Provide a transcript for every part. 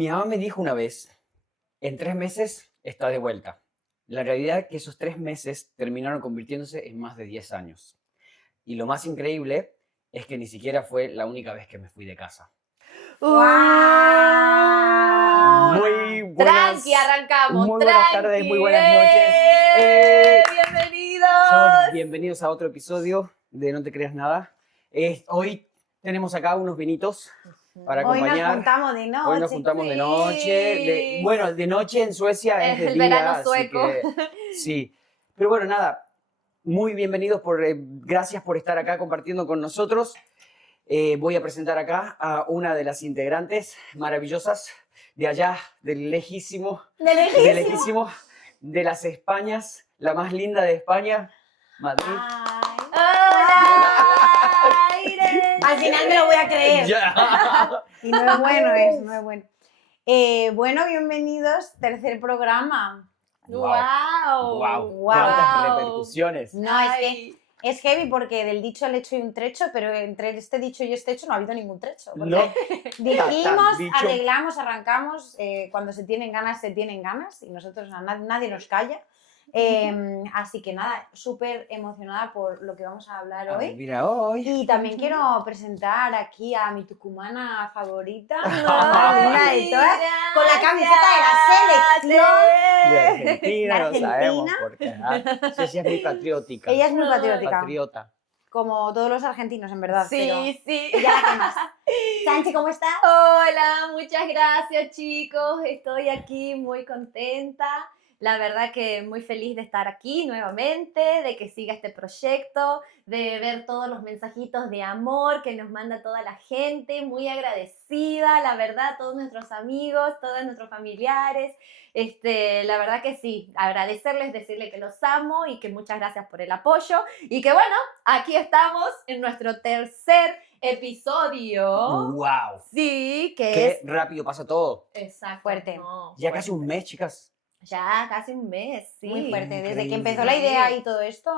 Mi mamá me dijo una vez, en 3 meses está de vuelta. La realidad es que esos 3 meses terminaron convirtiéndose en más de 10 años. Y lo más increíble es que ni siquiera fue la única vez que me fui de casa. ¡Guau! Muy buenas, Tranqui, arrancamos. muy buenas tardes, muy buenas noches. ¡Bienvenidos! Bienvenidos a otro episodio de No Te Creas Nada. Hoy tenemos acá unos vinitos para Hoy acompañar. nos juntamos de noche. Hoy nos juntamos de noche. Sí. Bueno, de noche en Suecia es Es de el día, verano así sueco. que sí. Pero bueno, nada, muy bienvenidos, gracias por estar acá compartiendo con nosotros. Voy a presentar acá a una de las integrantes maravillosas de allá, del lejísimo, De lejísimo. de lejísimo, de las Españas, la más linda de España, Madrid. ¡Hola! Aire. Al final me lo voy a creer. Ya. Y no es bueno eso, no es bueno. Bueno, bienvenidos, tercer programa. ¡Guau! Wow. ¿Cuántas Guau. repercusiones? No, es que Ay. es heavy porque del dicho al hecho hay un trecho, pero entre este dicho y este hecho no ha habido ningún trecho. Porque No. dijimos, Dicho. arreglamos, arrancamos, cuando se tienen ganas, y nosotros nadie nos calla. Así que nada, súper emocionada por lo que vamos a hablar A ver, hoy. mira, hoy. Y también quiero presentar aquí a mi tucumana favorita, Ay, una de todas, con la camiseta de la De selección. Argentina, De lo sabemos Argentina. porque sí, es muy patriótica. Ella es muy No. patriótica, Patriota. como todos los argentinos, en verdad. Pero Sí, sí. ella la que más. Sanchi, ¿cómo estás? Hola, muchas gracias, chicos. Estoy aquí muy contenta. La verdad que muy feliz de estar aquí nuevamente, de que siga este proyecto, de ver todos los mensajitos de amor que nos manda toda la gente. Muy agradecida, la verdad, todos nuestros amigos, todos nuestros familiares. La verdad que sí, agradecerles, decirles que los amo y que muchas gracias por el apoyo. Y que bueno, aquí estamos en nuestro tercer episodio. ¡Wow! Sí, que Qué es... rápido pasa todo. Exacto. Fuerte. No, Ya casi un mes, chicas. Ya casi un mes, sí. Muy fuerte. Desde Increíble. que empezó la idea y todo esto,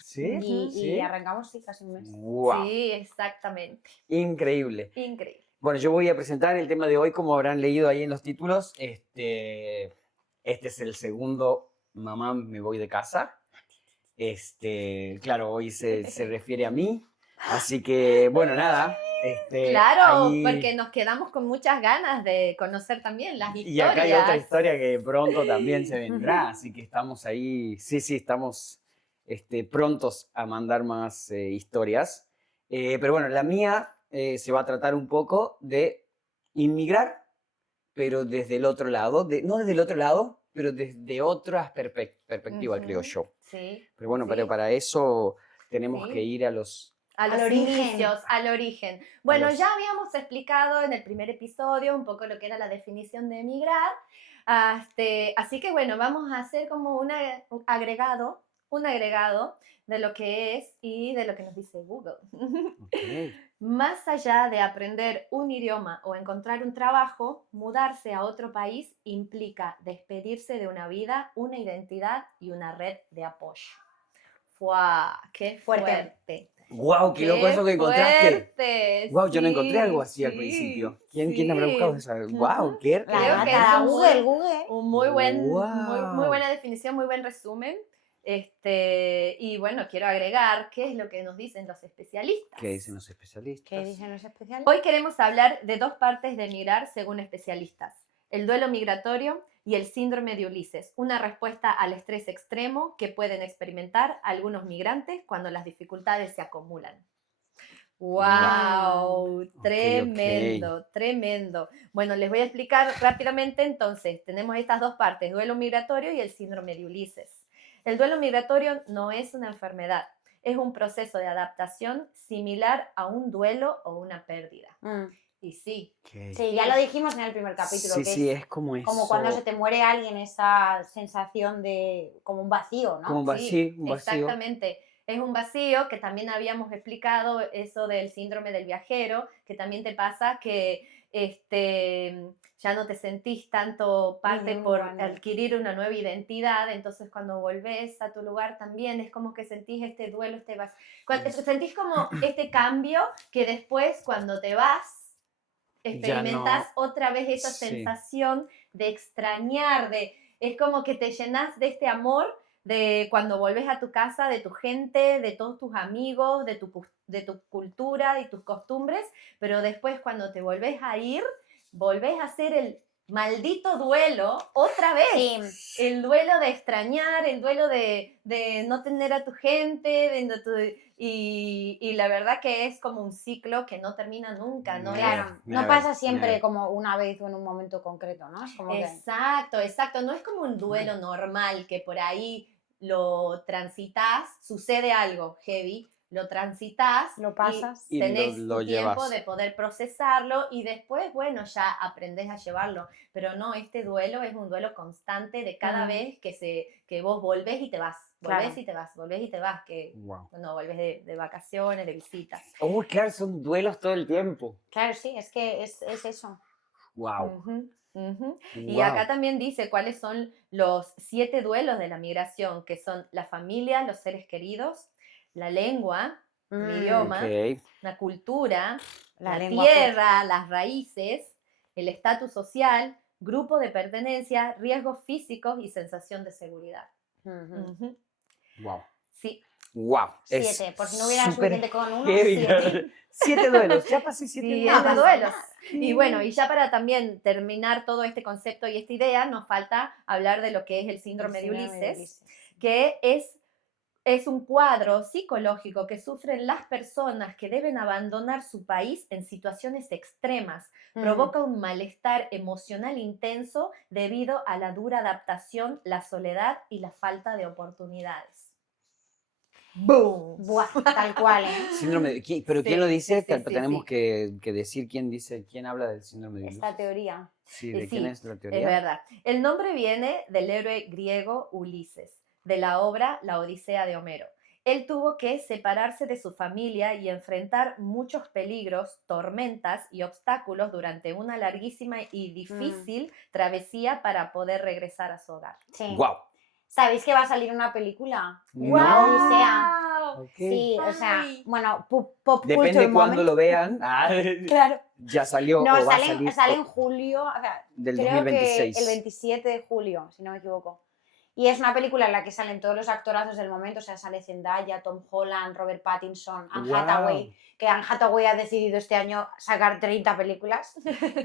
¿Sí? y ¿Sí? arrancamos, sí, casi un mes. ¡Wow! Sí, exactamente. Increíble. Increíble. Bueno, yo voy a presentar el tema de hoy, como habrán leído ahí en los títulos. Este es el segundo Mamá, me voy de casa. Claro, hoy se refiere a mí. Así que, bueno, nada. Claro, ahí- porque nos quedamos con muchas ganas de conocer también las Y historias. acá hay otra historia que pronto también se vendrá, así que estamos ahí, sí, estamos prontos a mandar más historias. Pero bueno, la mía se va a tratar un poco de inmigrar, pero desde el otro lado, no desde el otro lado, pero desde otras perspectivas, creo yo. Sí. Pero bueno, sí. pero para eso tenemos Sí. que ir a los... Al origen. inicios, al origen. Bueno, los- ya habíamos explicado en el primer episodio un poco lo que era la definición de emigrar. Así que bueno, vamos a hacer como un agregado de lo que es y de lo que nos dice Google. Ok. Más allá de aprender un idioma o encontrar un trabajo, mudarse a otro país implica despedirse de una vida, una identidad y una red de apoyo. ¡Fua! ¡Qué Fuerte. fuerte! ¡Guau! ¡Qué loco eso que encontraste! Fuerte, Wow, yo no encontré algo sí, así al sí, principio. ¿Quién habrá buscado sí. eso? Wow, qué La Creo que gata, es un Google. Un muy Wow. buena definición, muy buen resumen. Y bueno, quiero agregar qué es lo que nos dicen los especialistas. ¿Qué dicen los especialistas? ¿Qué dicen los especiales? Hoy queremos hablar de dos partes de emigrar según especialistas: el duelo migratorio y el síndrome de Ulises, una respuesta al estrés extremo que pueden experimentar algunos migrantes cuando las dificultades se acumulan. ¡Wow! Ok. Tremendo, tremendo. Bueno, les voy a explicar rápidamente entonces. Tenemos estas dos partes, duelo migratorio y el síndrome de Ulises. El duelo migratorio no es una enfermedad, es un proceso de adaptación similar a un duelo o una pérdida. Y sí. Ok. Sí, ya lo dijimos en el primer capítulo, Sí, que sí, es como eso. como cuando se te muere alguien, esa sensación de como un vacío, ¿no? Como un vacío, un vacío. Exactamente. Es un vacío que también habíamos explicado, eso del síndrome del viajero, que también te pasa que ya no te sentís tanto parte por adquirir una nueva identidad, entonces cuando volvés a tu lugar también es como que sentís este duelo, este vacío. Sentís como este cambio que después cuando te vas experimentas otra vez esa Sí. sensación de extrañar, es como que te llenas de este amor de cuando volves a tu casa, de tu gente, de todos tus amigos, de tu cultura y tus costumbres, pero después cuando te volvés a ir, volvés a hacer el maldito duelo otra vez. Sí, El duelo de extrañar, el duelo de no tener a tu gente, y la verdad que es como un ciclo que no termina nunca, ¿no? claro. No Never, pasa siempre never. como una vez o en un momento concreto, ¿no? Es como que... Exacto, exacto. No es como un duelo normal que por ahí lo transitas, sucede algo heavy, lo transitas Lo pasas. Y tenés lo tu tiempo llevas. de poder procesarlo y después, bueno, ya aprendés a llevarlo. Pero no, este duelo es un duelo constante de cada vez que vos volvés y te vas. Volvés Claro. y te vas, volvés y te vas, que Wow. cuando volvés de vacaciones, de visitas. Oh, claro, son duelos todo el tiempo. Claro, sí, es que es eso. Wow. Ujú, ujú. Y Wow. acá también dice cuáles son los 7 duelos de la migración, que son la familia, los seres queridos, la lengua, el Mm, idioma, Ok. la cultura, La la lengua fuerte. tierra, las raíces, el estatus social, grupo de pertenencia, riesgos físicos y sensación de seguridad. Ujú. Ujú. Wow. Sí, Wow. 7, por si no hubiera suficiente con uno, heavy, 7. claro. 7 duelos. Ya pasé 7 sí, duelos. es de pasa duelos. nada. Y bueno, y ya para también terminar todo este concepto y esta idea, nos falta hablar de lo que es el síndrome de Ulises, que es un cuadro psicológico que sufren las personas que deben abandonar su país en situaciones extremas. Provoca un malestar emocional intenso debido a la dura adaptación, la soledad y la falta de oportunidades. ¡Boom! Buah, tal cual, ¿eh? Síndrome de, ¿pero quién Sí, lo dice? sí, sí, sí, Tenemos sí. que decir quién habla del síndrome de Ulises. Esta teoría. Sí, ¿de Sí, quién es la es teoría? verdad. El nombre viene del héroe griego Ulises, de la obra La Odisea de Homero. Él tuvo que separarse de su familia y enfrentar muchos peligros, tormentas y obstáculos durante una larguísima y difícil travesía para poder regresar a su hogar. Sí. Wow. ¿Sabéis que va a salir una película? No. La Odisea. ¡Guau! Ok. Sí, o sea, Ay. bueno, pop Depende culture de cuándo moment. lo vean. Ah, Claro. ya salió No, o va a salir sale en julio, o sea, del creo 2026. que el 27 de julio, si no me equivoco. Y es una película en la que salen todos los actorazos del momento, o sea, sale Zendaya, Tom Holland, Robert Pattinson, Anne Wow. Hathaway, que Anne Hathaway ha decidido este año sacar 30 películas.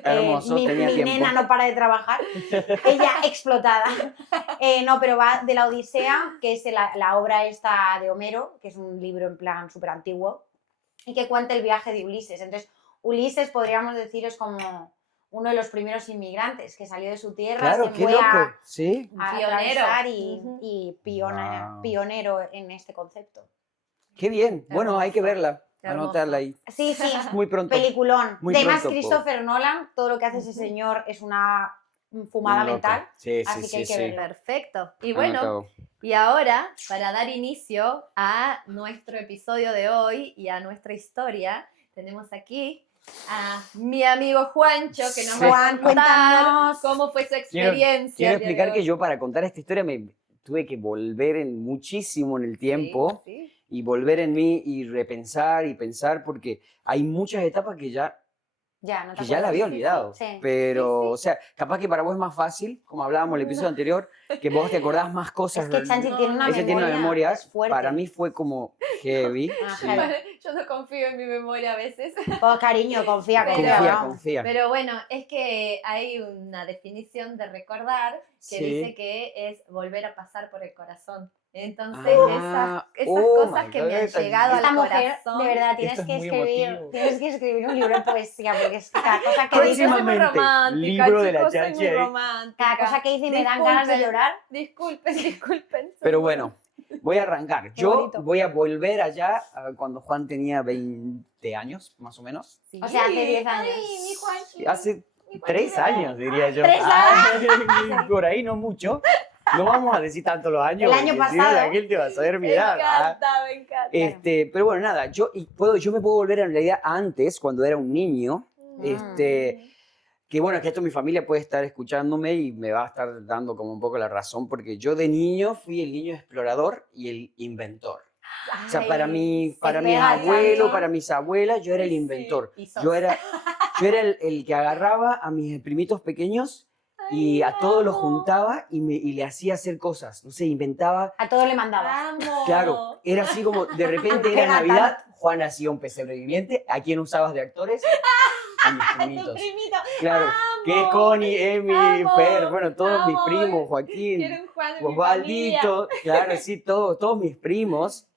Hermoso, mi tenía tiempo. nena no para de trabajar, ella explotada. No, pero va de la Odisea, que es la obra esta de Homero, que es un libro en plan súper antiguo, y que cuenta el viaje de Ulises. Entonces, Ulises podríamos decir es como uno de los primeros inmigrantes que salió de su tierra, Claro, se qué fue loco. a Sí. Pionero. atravesar Ujú. y Wow. pionero en este concepto. Qué bien. Bueno, hay que Hermoso. verla. Hermoso. Anotarla ahí. Sí, sí, Muy pronto. peliculón. Muy Además, pronto, Christopher Nolan, todo lo que hace ese Ujú. señor es una fumada Un loco. mental. Sí, así que hay que verlo. Perfecto. Y bueno, Anotado. y ahora, para dar inicio a nuestro episodio de hoy y a nuestra historia, tenemos aquí a mi amigo Juancho, que nos Sí. va a Juan, contar cuéntanos. cómo fue su Quiero experiencia. quiero el día de explicar que hoy. yo para contar esta historia me tuve que volver muchísimo en el tiempo Sí, sí. y volver en mí y repensar y pensar porque hay muchas etapas que ya Ya, no te que ya la acuerdas. había Sí, sí, olvidado. sí. Pero, Sí, sí. o sea, capaz que para vos es más fácil, como hablábamos en el episodio anterior, que vos te acordás más cosas. Es que Chanchi No, tiene una Ese tiene una memoria memoria, fuerte. para mí fue como heavy. Ah, sí. claro. Yo no confío en mi memoria a veces. Oh, cariño, confía, Pero- confía. Confía. Pero bueno, es que hay una definición de recordar que Sí. dice que es volver a pasar por el corazón. Entonces, Ah, esas oh cosas my que God, me han esta- llegado Esta al mujer, corazón. de verdad, tienes Esto es que muy escribir, emotivo. tienes que escribir un libro de poesía, porque es que cada cosa que Ay, dice, yo soy muy Próximamente, romántica, libro de la chicos, soy Chachi muy ahí. romántica. cada cosa que dice y me dan ganas de Disculpen, llorar. Disculpen. soy Pero muy bueno, voy a arrancar. Qué Yo bonito. voy a volver allá cuando Juan tenía 20 años, más o menos. Sí. O sea, hace 10 años. Ay, mi Juanchi. Hace Mi 3 Juanchi. años, diría yo. 3 Por ahí no mucho. No vamos a decir tanto los años. El año porque si no, pasado. la gente va a saber mi Me edad. encanta, me encanta. Pero bueno, nada, yo me puedo volver en realidad antes, cuando era un niño. Que bueno, que esto mi familia puede estar escuchándome y me va a estar dando como un poco la razón, porque yo de niño fui el niño explorador y el inventor. O sea, para Ay, para se mis pega abuelos, tanto. para mis abuelas, yo era el Sí, inventor. y sos. Yo era, Yo era el que agarraba a mis primitos pequeños y a todos los amo. juntaba y le hacía hacer cosas. No sé, inventaba. A todo le mandaba. Vamos. Claro, era así como, de repente era Pega Navidad, Juan hacía un pesebre viviente. ¿A quién usabas de actores? A mis A tu primitos. primito. Claro, que es Connie, Emi, Amo, Fer, bueno, todos mis amo. primos, Joaquín, Quiero un Juan en mi familia. Osvaldito, claro, sí, todos mis primos.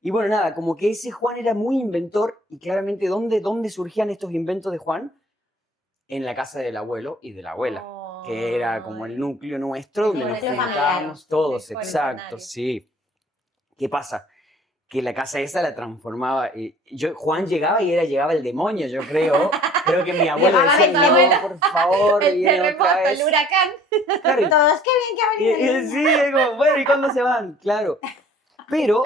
Y bueno, nada, como que ese Juan era muy inventor y claramente, ¿dónde surgían estos inventos de Juan? En la casa del abuelo y de la abuela, que era como el Ay. núcleo nuestro, donde El nos núcleo juntábamos familiar. todos, Mejor exacto, escenario. sí. ¿Qué pasa? Que la casa esa la transformaba. Juan llegaba y llegaba el demonio, yo creo. Creo que mi abuelo Llegaba decía, el abuelo. no, por favor, El viene otra terremoto, vez. el huracán. Claro, y- Todos, qué bien que ha venido. el niño. sí, digo, bueno, ¿y cuándo se van? Claro. Pero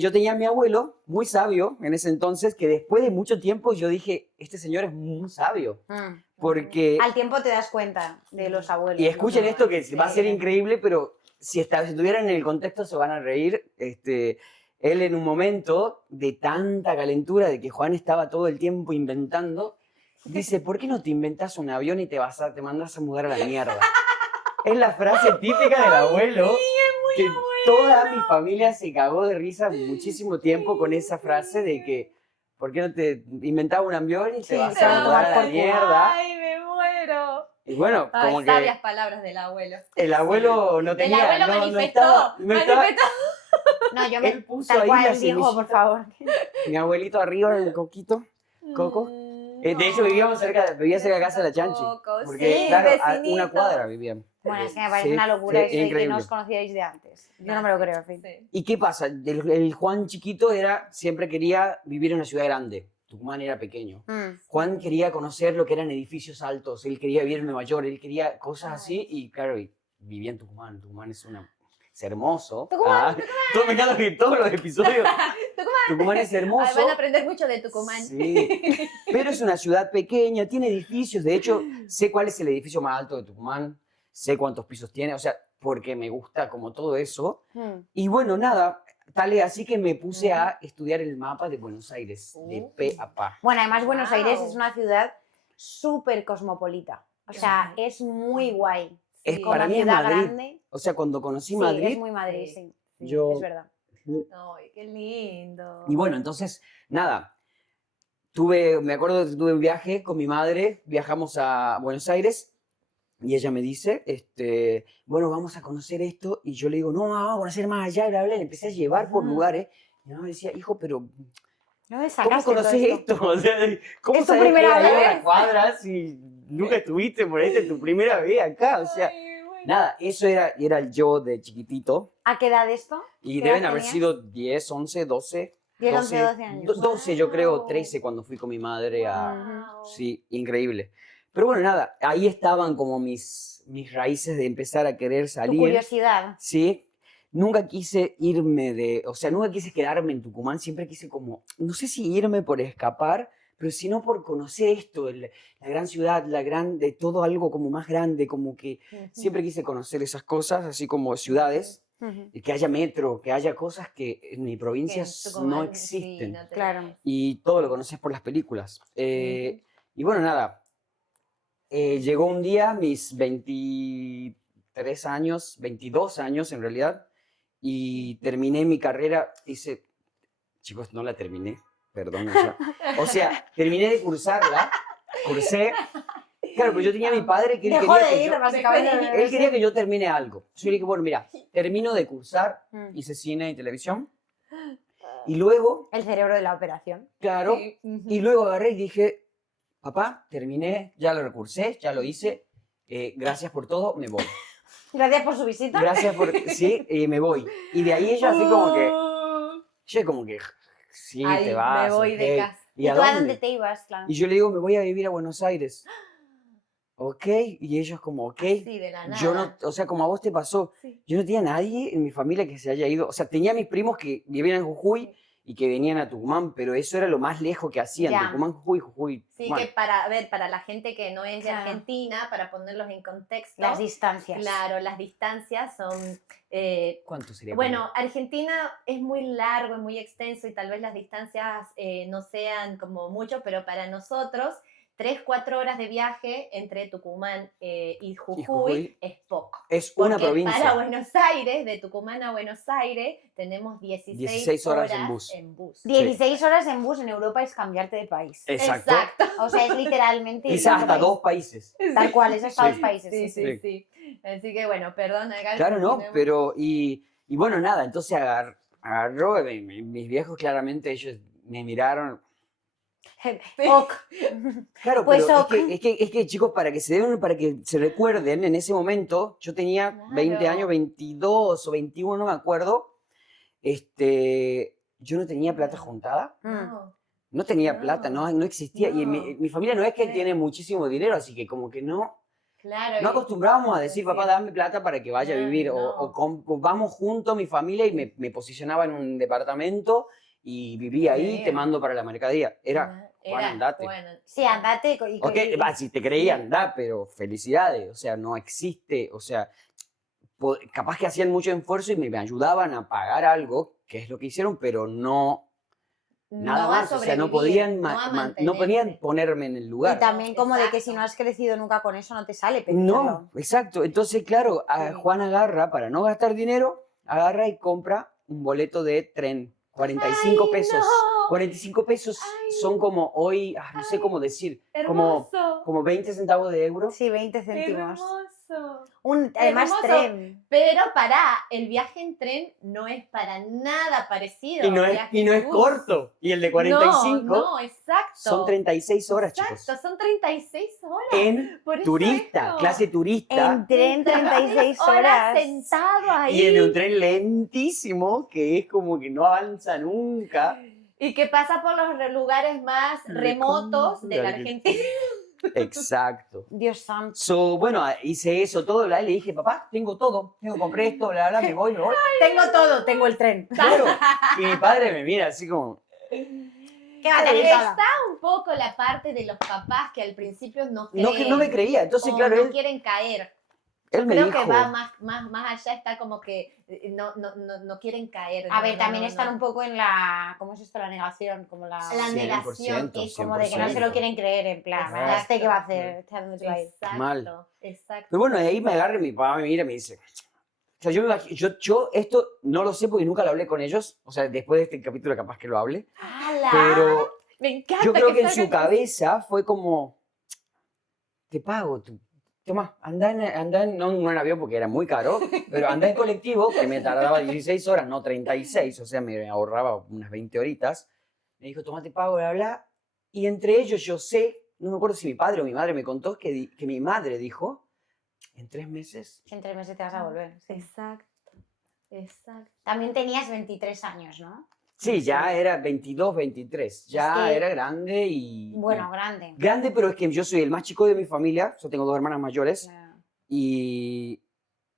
yo tenía a mi abuelo, muy sabio en ese entonces, que después de mucho tiempo yo dije, este señor es muy sabio. Mm. Porque, Al tiempo te das cuenta de los abuelos. y escuchen ¿no? esto que va a ser Sí. increíble, pero si estuvieran en el contexto se van a reír. Él en un momento de tanta calentura, de que Juan estaba todo el tiempo inventando, dice, ¿por qué no te inventas un avión y te mandas a mudar a la mierda? Es la frase típica del abuelo, que toda mi familia se cagó de risa muchísimo tiempo con esa frase de que, ¿por qué no te inventaba un avión y te Sí, vas se va a a mudar tomar a la por culo. mierda? Ay, me muero. Y bueno, Ay, como sabias que palabras del abuelo. el abuelo no El tenía, abuelo no manifestó. estaba, No, yo Él me. puso Tal ahí cual la él dijo, por semillita. favor. mi abuelito arriba en el coquito. Coco. De hecho, vivía cerca de casa de la Chanchi. Porque, sí, claro, a vecinitos. una cuadra vivían. Bueno, es que me parece Sí, una locura sí, eso de que no increíble. os conocíais de antes. Yo no me lo creo, en fin. Sí. ¿Y qué pasa? El Juan chiquito siempre quería vivir en una ciudad grande. Tucumán era pequeño. Mm. Juan quería conocer lo que eran edificios altos, él quería vivir en Nueva York, él quería cosas así y claro, vivía en Tucumán. Tucumán es hermoso. Tucumán, Me encanta que todos los episodios. Tucumán es hermoso. Ay, van a aprender mucho de Tucumán. Sí, pero es una ciudad pequeña, tiene edificios, de hecho, sé cuál es el edificio más alto de Tucumán, sé cuántos pisos tiene, o sea, porque me gusta como todo eso. Mm. Y bueno, nada, tal es así que me puse a estudiar el mapa de Buenos Aires, de pe a pa. Bueno, además Buenos Aires Wow. es una ciudad súper cosmopolita. O sea, es muy guay. Es, Sí. Como para mí es ciudad Madrid. grande. O sea, cuando conocí Sí, Madrid, es muy Madrid, sí. Sí, yo... es verdad. Ay, qué lindo. Y bueno, entonces, nada, me acuerdo que tuve un viaje con mi madre, viajamos a Buenos Aires y ella me dice, bueno, vamos a conocer esto. Y yo le digo, no, vamos a conocer más allá, bla, bla. Le empecé a llevar por lugares. Y mi mamá me decía, hijo, pero ¿Dónde ¿cómo sacaste todo conoces esto? O sea, ¿cómo ¿Es tu sabes que primera hay a vez? las cuadras y nunca estuviste por ahí, es tu primera vez acá? O sea, Ay, bueno. nada, eso era el yo de chiquitito. ¿A qué edad esto? Y ¿Qué deben edad haber tenías? sido 10, 11, 12. 10, 11, 12 años. 12 yo creo, Wow. 13 cuando fui con mi madre a... Wow. Sí, increíble. Pero bueno, nada, ahí estaban como mis raíces de empezar a querer Tu salir. curiosidad. Sí, nunca quise nunca quise quedarme en Tucumán, siempre quise como, no sé si irme por escapar, pero sino por conocer esto, la gran ciudad, de todo algo como más grande, como que siempre quise conocer esas cosas, así como ciudades, Ujú. y que haya metro, que haya cosas que en mi Que provincia en Tucumán, no sí, existen. no tenés. Claro. Y todo lo conoces por las películas. Y bueno, nada, llegó un día, mis 23 años, 22 años en realidad, y terminé mi carrera, chicos, no la terminé, perdón. O sea, terminé de cursarla, cursé, claro, pero yo tenía a mi padre que él Dejó quería de que ir, yo, básicamente. él quería que yo termine algo. Yo le dije, bueno, mira, termino de cursar, Mm. hice cine y televisión, y luego, El cerebro de la operación. claro, Sí, ujú. y luego agarré y dije, papá, terminé, ya lo recursé, ya lo hice, gracias por todo, me voy. Gracias por su visita. Gracias por, sí, me voy. Y de ahí ella así como que, sí, Ay, te vas. me voy de ok. casa. ¿Y a tú a dónde? dónde te ibas? Claro. Y yo le digo, me voy a vivir a Buenos Aires. Ok, y ellos como, ok. Sí, de la nada. Yo no, o sea, como a vos te pasó, Sí. yo no tenía nadie en mi familia que se haya ido, o sea, tenía mis primos que vivían en Jujuy y que venían a Tucumán, pero eso era lo más lejos que hacían. Ya. Tucumán, Jujuy. Sí, Tucumán. que para la gente que no es de Claro. Argentina, para ponerlos en contexto, Las distancias. claro, las distancias son... ¿Cuánto sería? Bueno, Argentina es muy largo, es muy extenso y tal vez las distancias no sean como mucho, pero para nosotros 3-4 horas de viaje entre Tucumán y Jujuy, Jujuy es poco. es una Porque provincia. para Buenos Aires, de Tucumán a Buenos Aires, tenemos 16 horas en bus. 16 horas en bus en Europa es cambiarte de país. Exacto. Exacto. O sea, es literalmente... Quizás irte a hasta otro 2 países. país. Tal cual, es hasta Sí. 2 países. Sí, sí, sí, sí. sí. Así que bueno, perdón. Acá Claro, no, tenemos- pero y bueno, nada, entonces agarró, mis viejos claramente ellos me miraron. Ok. Claro, Pues pero ok. es que chicos, para que se recuerden, en ese momento yo tenía Claro. 20 años, 22 o 21, no me acuerdo. Yo no tenía plata juntada, No. no tenía No, plata, no existía. Y no. mi familia no es que Ok. tiene muchísimo dinero, así que como que no. Claro. No y- acostumbrábamos a decir, sí. papá, dame plata para que vaya a No, vivir. no. O vamos juntos, mi familia, y me posicionaba en un departamento y vivía ahí, Bien. te mando para la mercadía. Era, Juan, andate. bueno, Sí, andate. Ok, si te creía, anda, pero felicidades. O sea, no existe. O sea, capaz que hacían mucho esfuerzo y me ayudaban a pagar algo, que es lo que hicieron, pero no nada no a más. O sea, no sobrevivir, podían, no a no podían mantenerte. ponerme en el Y lugar. también como de que Exacto. si no has crecido nunca con eso no te sale pedirlo. No, exacto. Entonces, claro, Sí. Juan agarra, para no gastar dinero, agarra y compra un boleto de tren. 45 ¡Ay, pesos. no! 45 pesos Ay. son como hoy, no sé Ay, cómo decir, como, Hermoso. como 20 centavos de euro. Sí, 20 céntimos. Hermoso. Además, Hermoso. tren. Pero el viaje en tren no es para nada parecido. Y no a un es, viaje y no en es bus. corto. Y el de 45 No, exacto. son 36 horas, Exacto, chicos. son 36 horas. En Por eso turista, esto. clase turista. En tren 36 horas. sentado ahí. Y en un tren lentísimo, que es como que no avanza nunca. Y que pasa por los lugares más remotos de la Argentina. Exacto. Dios santo. So, bueno, hice eso todo, le dije, papá, tengo todo, compré esto, me voy. Tengo todo, tengo el tren. Claro. Y mi padre me mira así como, Quédate Pero sentada. está un poco la parte de los papás que al principio no creen. no, que no me creía. Entonces, o claro, no él, quieren caer. él Yo me creo dijo, que va más allá, está como que no quieren caer. A ver, también no, están no. un poco en la... ¿Cómo es esto? La negación, como la... La 100%, negación, Es como de que no se lo quieren creer, en plan, Exacto. ¿este qué va a hacer? ¿Este a dónde se va a ir? Exacto, Mal. exacto. Pero bueno, ahí me agarra y mi papá me mira y me dice, o sea, yo esto no lo sé porque nunca lo hablé con ellos, o sea, después de este capítulo capaz que lo hable, ¡Hala! pero Me encanta. yo creo que en salga su cabeza fue como, te pago, toma, anda no en avión porque era muy caro, pero anda en colectivo, que me tardaba 16 horas, no 36, o sea, me ahorraba unas 20 horitas. Me dijo, toma, te pago, bla, bla. Y entre ellos yo sé, no me acuerdo si mi padre o mi madre me contó que mi madre dijo, en 3 meses. En 3 meses te vas a volver. Sí. Exacto, exacto. También tenías 23 años, ¿no? Sí, ya era 22, 23, ya Es que- era grande y... Bueno, grande. Grande, pero es que yo soy el más chico de mi familia, yo tengo 2 hermanas mayores, Claro.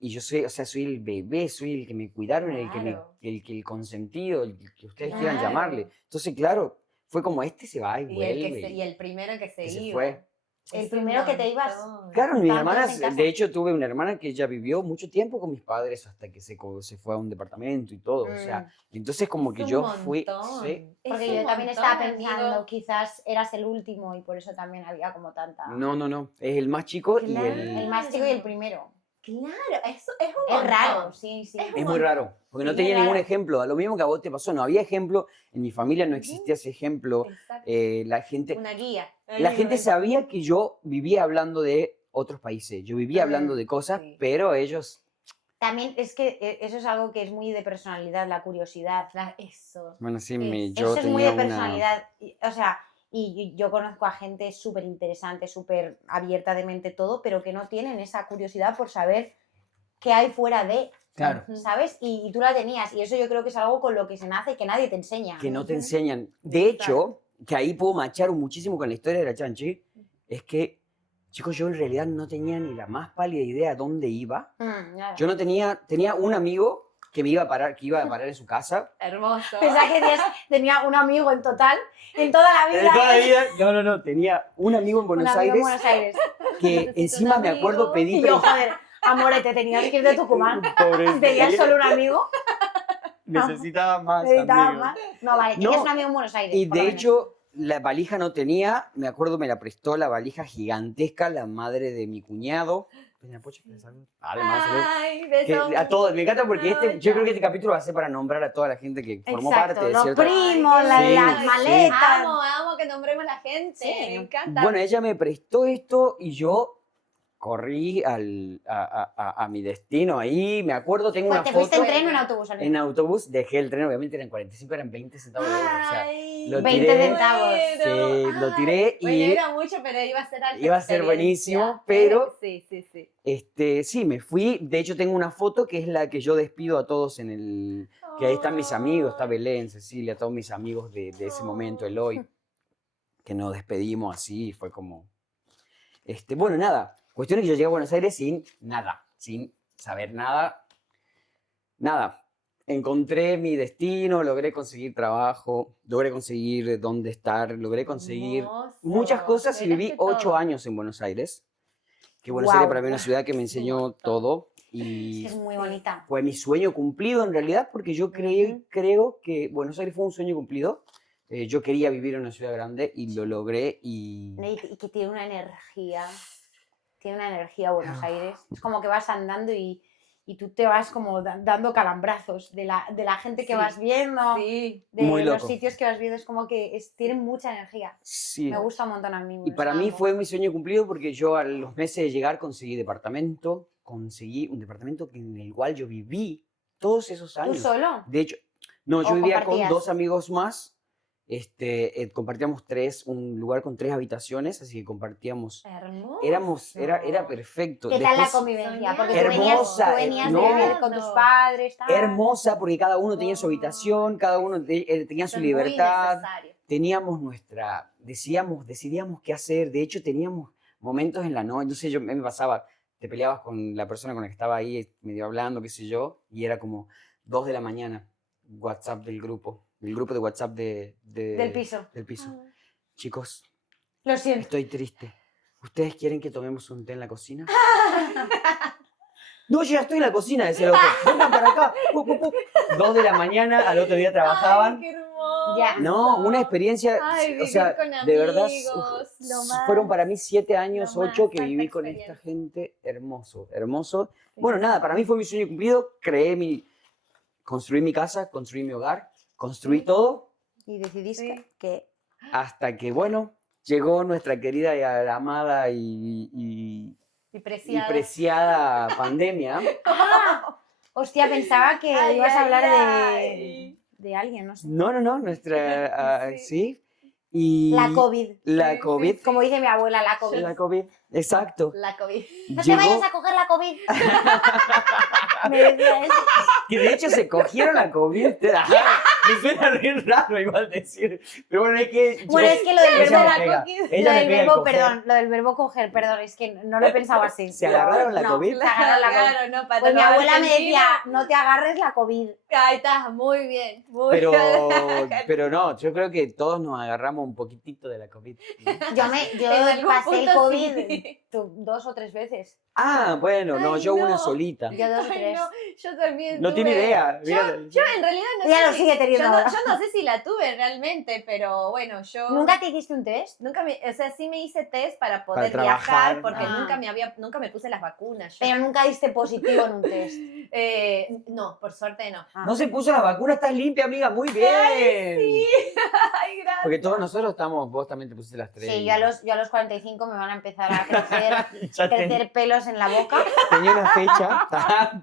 y yo soy, o sea, soy el bebé, soy el que me cuidaron, Claro. el consentido, el que ustedes quieran Claro. llamarle. Entonces, claro, fue como este se va y Y vuelve. el primero que se que se iba. fue. El Es un primero que te ibas. montón. Claro, mis Estaban todos hermanas, en casa. de hecho tuve una hermana que ella vivió mucho tiempo con mis padres hasta que se fue a un departamento y todo, o sea, y entonces como que Es un yo fui, montón. sí, Es Porque un yo también montón, estaba amigo. pensando, quizás eras el último y por eso también había como tanta... no, es el más chico y Claro. El más chico y el primero. Claro, eso es un Es montón. raro, sí, sí. Es es muy raro, porque no Sí, tenía es ningún raro. ejemplo, a lo mismo que a vos te pasó, no había ejemplo, en mi familia no existía ese ejemplo, Exacto. la gente, Una guía. la gente sabía que yo vivía hablando de otros países, yo vivía hablando de cosas, sí. pero ellos, También es que eso es algo que es muy de personalidad, la curiosidad. Eso. bueno, sí, Es- yo Eso es muy tenía de una... personalidad. O sea, y yo conozco a gente súper interesante, súper abierta de mente, todo, pero que no tienen esa curiosidad por saber qué hay fuera de, Claro, ¿sabes? Y tú la tenías. Y eso yo creo que es algo con lo que se nace y que nadie te enseña. que no te enseñan. De hecho, que ahí puedo machar muchísimo con la historia de la Chanchi, es que, chicos, yo en realidad no tenía ni la más pálida idea dónde iba. Claro. Yo no tenía un amigo que iba a parar en su casa. Hermoso. Pensaba que tenía un amigo en total, en toda la vida. En toda la vida, no, tenía un amigo en Un Buenos amigo en Aires Buenos Aires. que Necesito encima un me acuerdo amigo. pedí Y yo, joder, amore, te tenías que ir de Tucumán. Si tenías solo un amigo, necesitaba más necesitabas amigos. más. No, vale, No, tenías un amigo en Buenos Aires. Y por lo de menos. hecho, la valija no tenía, me acuerdo, me la prestó la valija gigantesca, la madre de mi cuñado. Doña Pocha, que le saludo. Dale, más salud. Ay, Que beso. a todos, me encanta porque Ay, yo creo que este capítulo va a ser para nombrar a toda la gente que formó parte Exacto, de los cierta... primos, Ay, qué las lindo. maletas. Amo que nombremos a la gente. Sí. Me encanta. Bueno, ella me prestó esto y yo corrí a mi destino ahí. Me acuerdo, tengo una ¿Te fuiste foto en tren o en autobús? en autobús, dejé el tren, obviamente eran 45, eran 20 centavos de euro. O sea, Ay, lo 20 tiré, centavos. sí, lo Ay, tiré bueno, y era mucho, pero iba a ser alta iba a ser experiencia, buenísimo, pero- Sí, sí, sí. sí, me fui. De hecho, tengo una foto que es la que yo despido a todos en el... Que ahí están mis amigos, está Belén, Cecilia, todos mis amigos de ese momento, Eloy, que nos despedimos así, fue como... bueno, nada, cuestión es que yo llegué a Buenos Aires sin nada, sin saber nada, nada. Encontré mi destino, logré conseguir trabajo, logré conseguir dónde estar, logré conseguir Hermoso. muchas cosas y viví Lograste 8 todo. años en Buenos Aires. Que Buenos Guau. Aires para mí es una ciudad que me enseñó montón. todo Es y que es muy bonita. fue mi sueño cumplido en realidad porque yo Ujú. creo que Buenos Aires fue un sueño cumplido. Yo quería vivir en una ciudad grande y lo logré y... Y que tiene una energía. Tiene una energía Buenos Aires. Es como que vas andando y tú te vas como dando calambrazos de la gente que Sí, vas viendo, Sí. de Muy los loco. sitios que vas viendo. Es como que tienen mucha energía. Sí. Me gusta un montón a mí. Y Buenos para Aires. mí fue mi sueño cumplido porque yo a los meses de llegar conseguí departamento, conseguí un departamento en el cual yo viví todos esos ¿Tú años. solo? De hecho, no, yo ¿O vivía con compartías? 2 amigos más. Compartíamos un lugar con 3 habitaciones, así que compartíamos. Hermoso. Era perfecto. ¿Qué tal la Después, convivencia? Porque tú Hermosa, venías no. de vivir con tus padres. Tal. hermosa porque cada uno tenía su habitación, cada uno tenía su libertad. Teníamos decidíamos qué hacer. De hecho, teníamos momentos en la noche. Entonces, me pasaba, te peleabas con la persona con la que estaba ahí, medio hablando, qué sé yo, y era como 2 de la mañana, WhatsApp del grupo de WhatsApp Del piso. del piso. Chicos, Lo siento. estoy triste. ¿Ustedes quieren que tomemos un té en la cocina? No, yo ya estoy en la cocina, decía el otro. Vengan para acá. 2 de la mañana, al otro día trabajaban. Ay, qué hermoso. Ya. No, una experiencia, Ay, o vivir sea, con de verdad, amigos, lo más, fueron para mí 7 años, lo más 8 que alta viví con experiencia. esta gente, hermoso, hermoso. Bueno, nada, para mí fue mi sueño cumplido, construí mi casa, construí mi hogar, construí Sí. todo, Y decidiste Sí. que... hasta que, bueno, llegó nuestra querida y amada y Y preciada. preciada pandemia. Hostia, pensaba que Ay, ibas a ay, hablar ay. de alguien, no sé. No, nuestra, Sí. sí. Y La COVID. La Sí, COVID. sí, Como dice mi abuela, la COVID. La COVID, exacto. La COVID. No te vayas a coger la COVID. Me decía eso. Que de hecho se cogieron la COVID. Me suena re raro igual decir. Pero bueno, es que. Bueno, es que lo del ella verbo, me pega. coquis- Ella Lo me del pega el verbo, coger. perdón, lo del verbo coger, perdón, es que no lo he pensado así. ¿Se agarraron la No, COVID? se agarraron la COVID. Claro, no, para Pues mi los abuela me argentinos. decía, no te agarres la COVID. Ahí está, muy bien. Muy Pero, bien. pero no, yo creo que todos nos agarramos un poquitito de la COVID. Yo En algún pasé el punto COVID sí. 2 o 3 veces. Ah, bueno, no, Ay, yo una no. solita. Yo 2 o Ay, 3. no, yo también No tiene tuve- idea. Yo en realidad no Ella sé lo sigue teniendo yo no, ahora. yo no sé si la tuve realmente, pero bueno, yo... ¿Nunca te hiciste un test? O sea, sí me hice test para poder trabajar, viajar, porque ah. nunca me puse las vacunas. Yo, Pero nunca diste positivo en un test. no, por suerte no. Ah. No se puso la vacuna, estás limpia, amiga, muy bien. Sí. Ay, gracias. Porque todos nosotros estamos, vos también te pusiste las 3. Sí, yo a los 45 me van a empezar a Ya crecer pelos en la boca. tenía una fecha,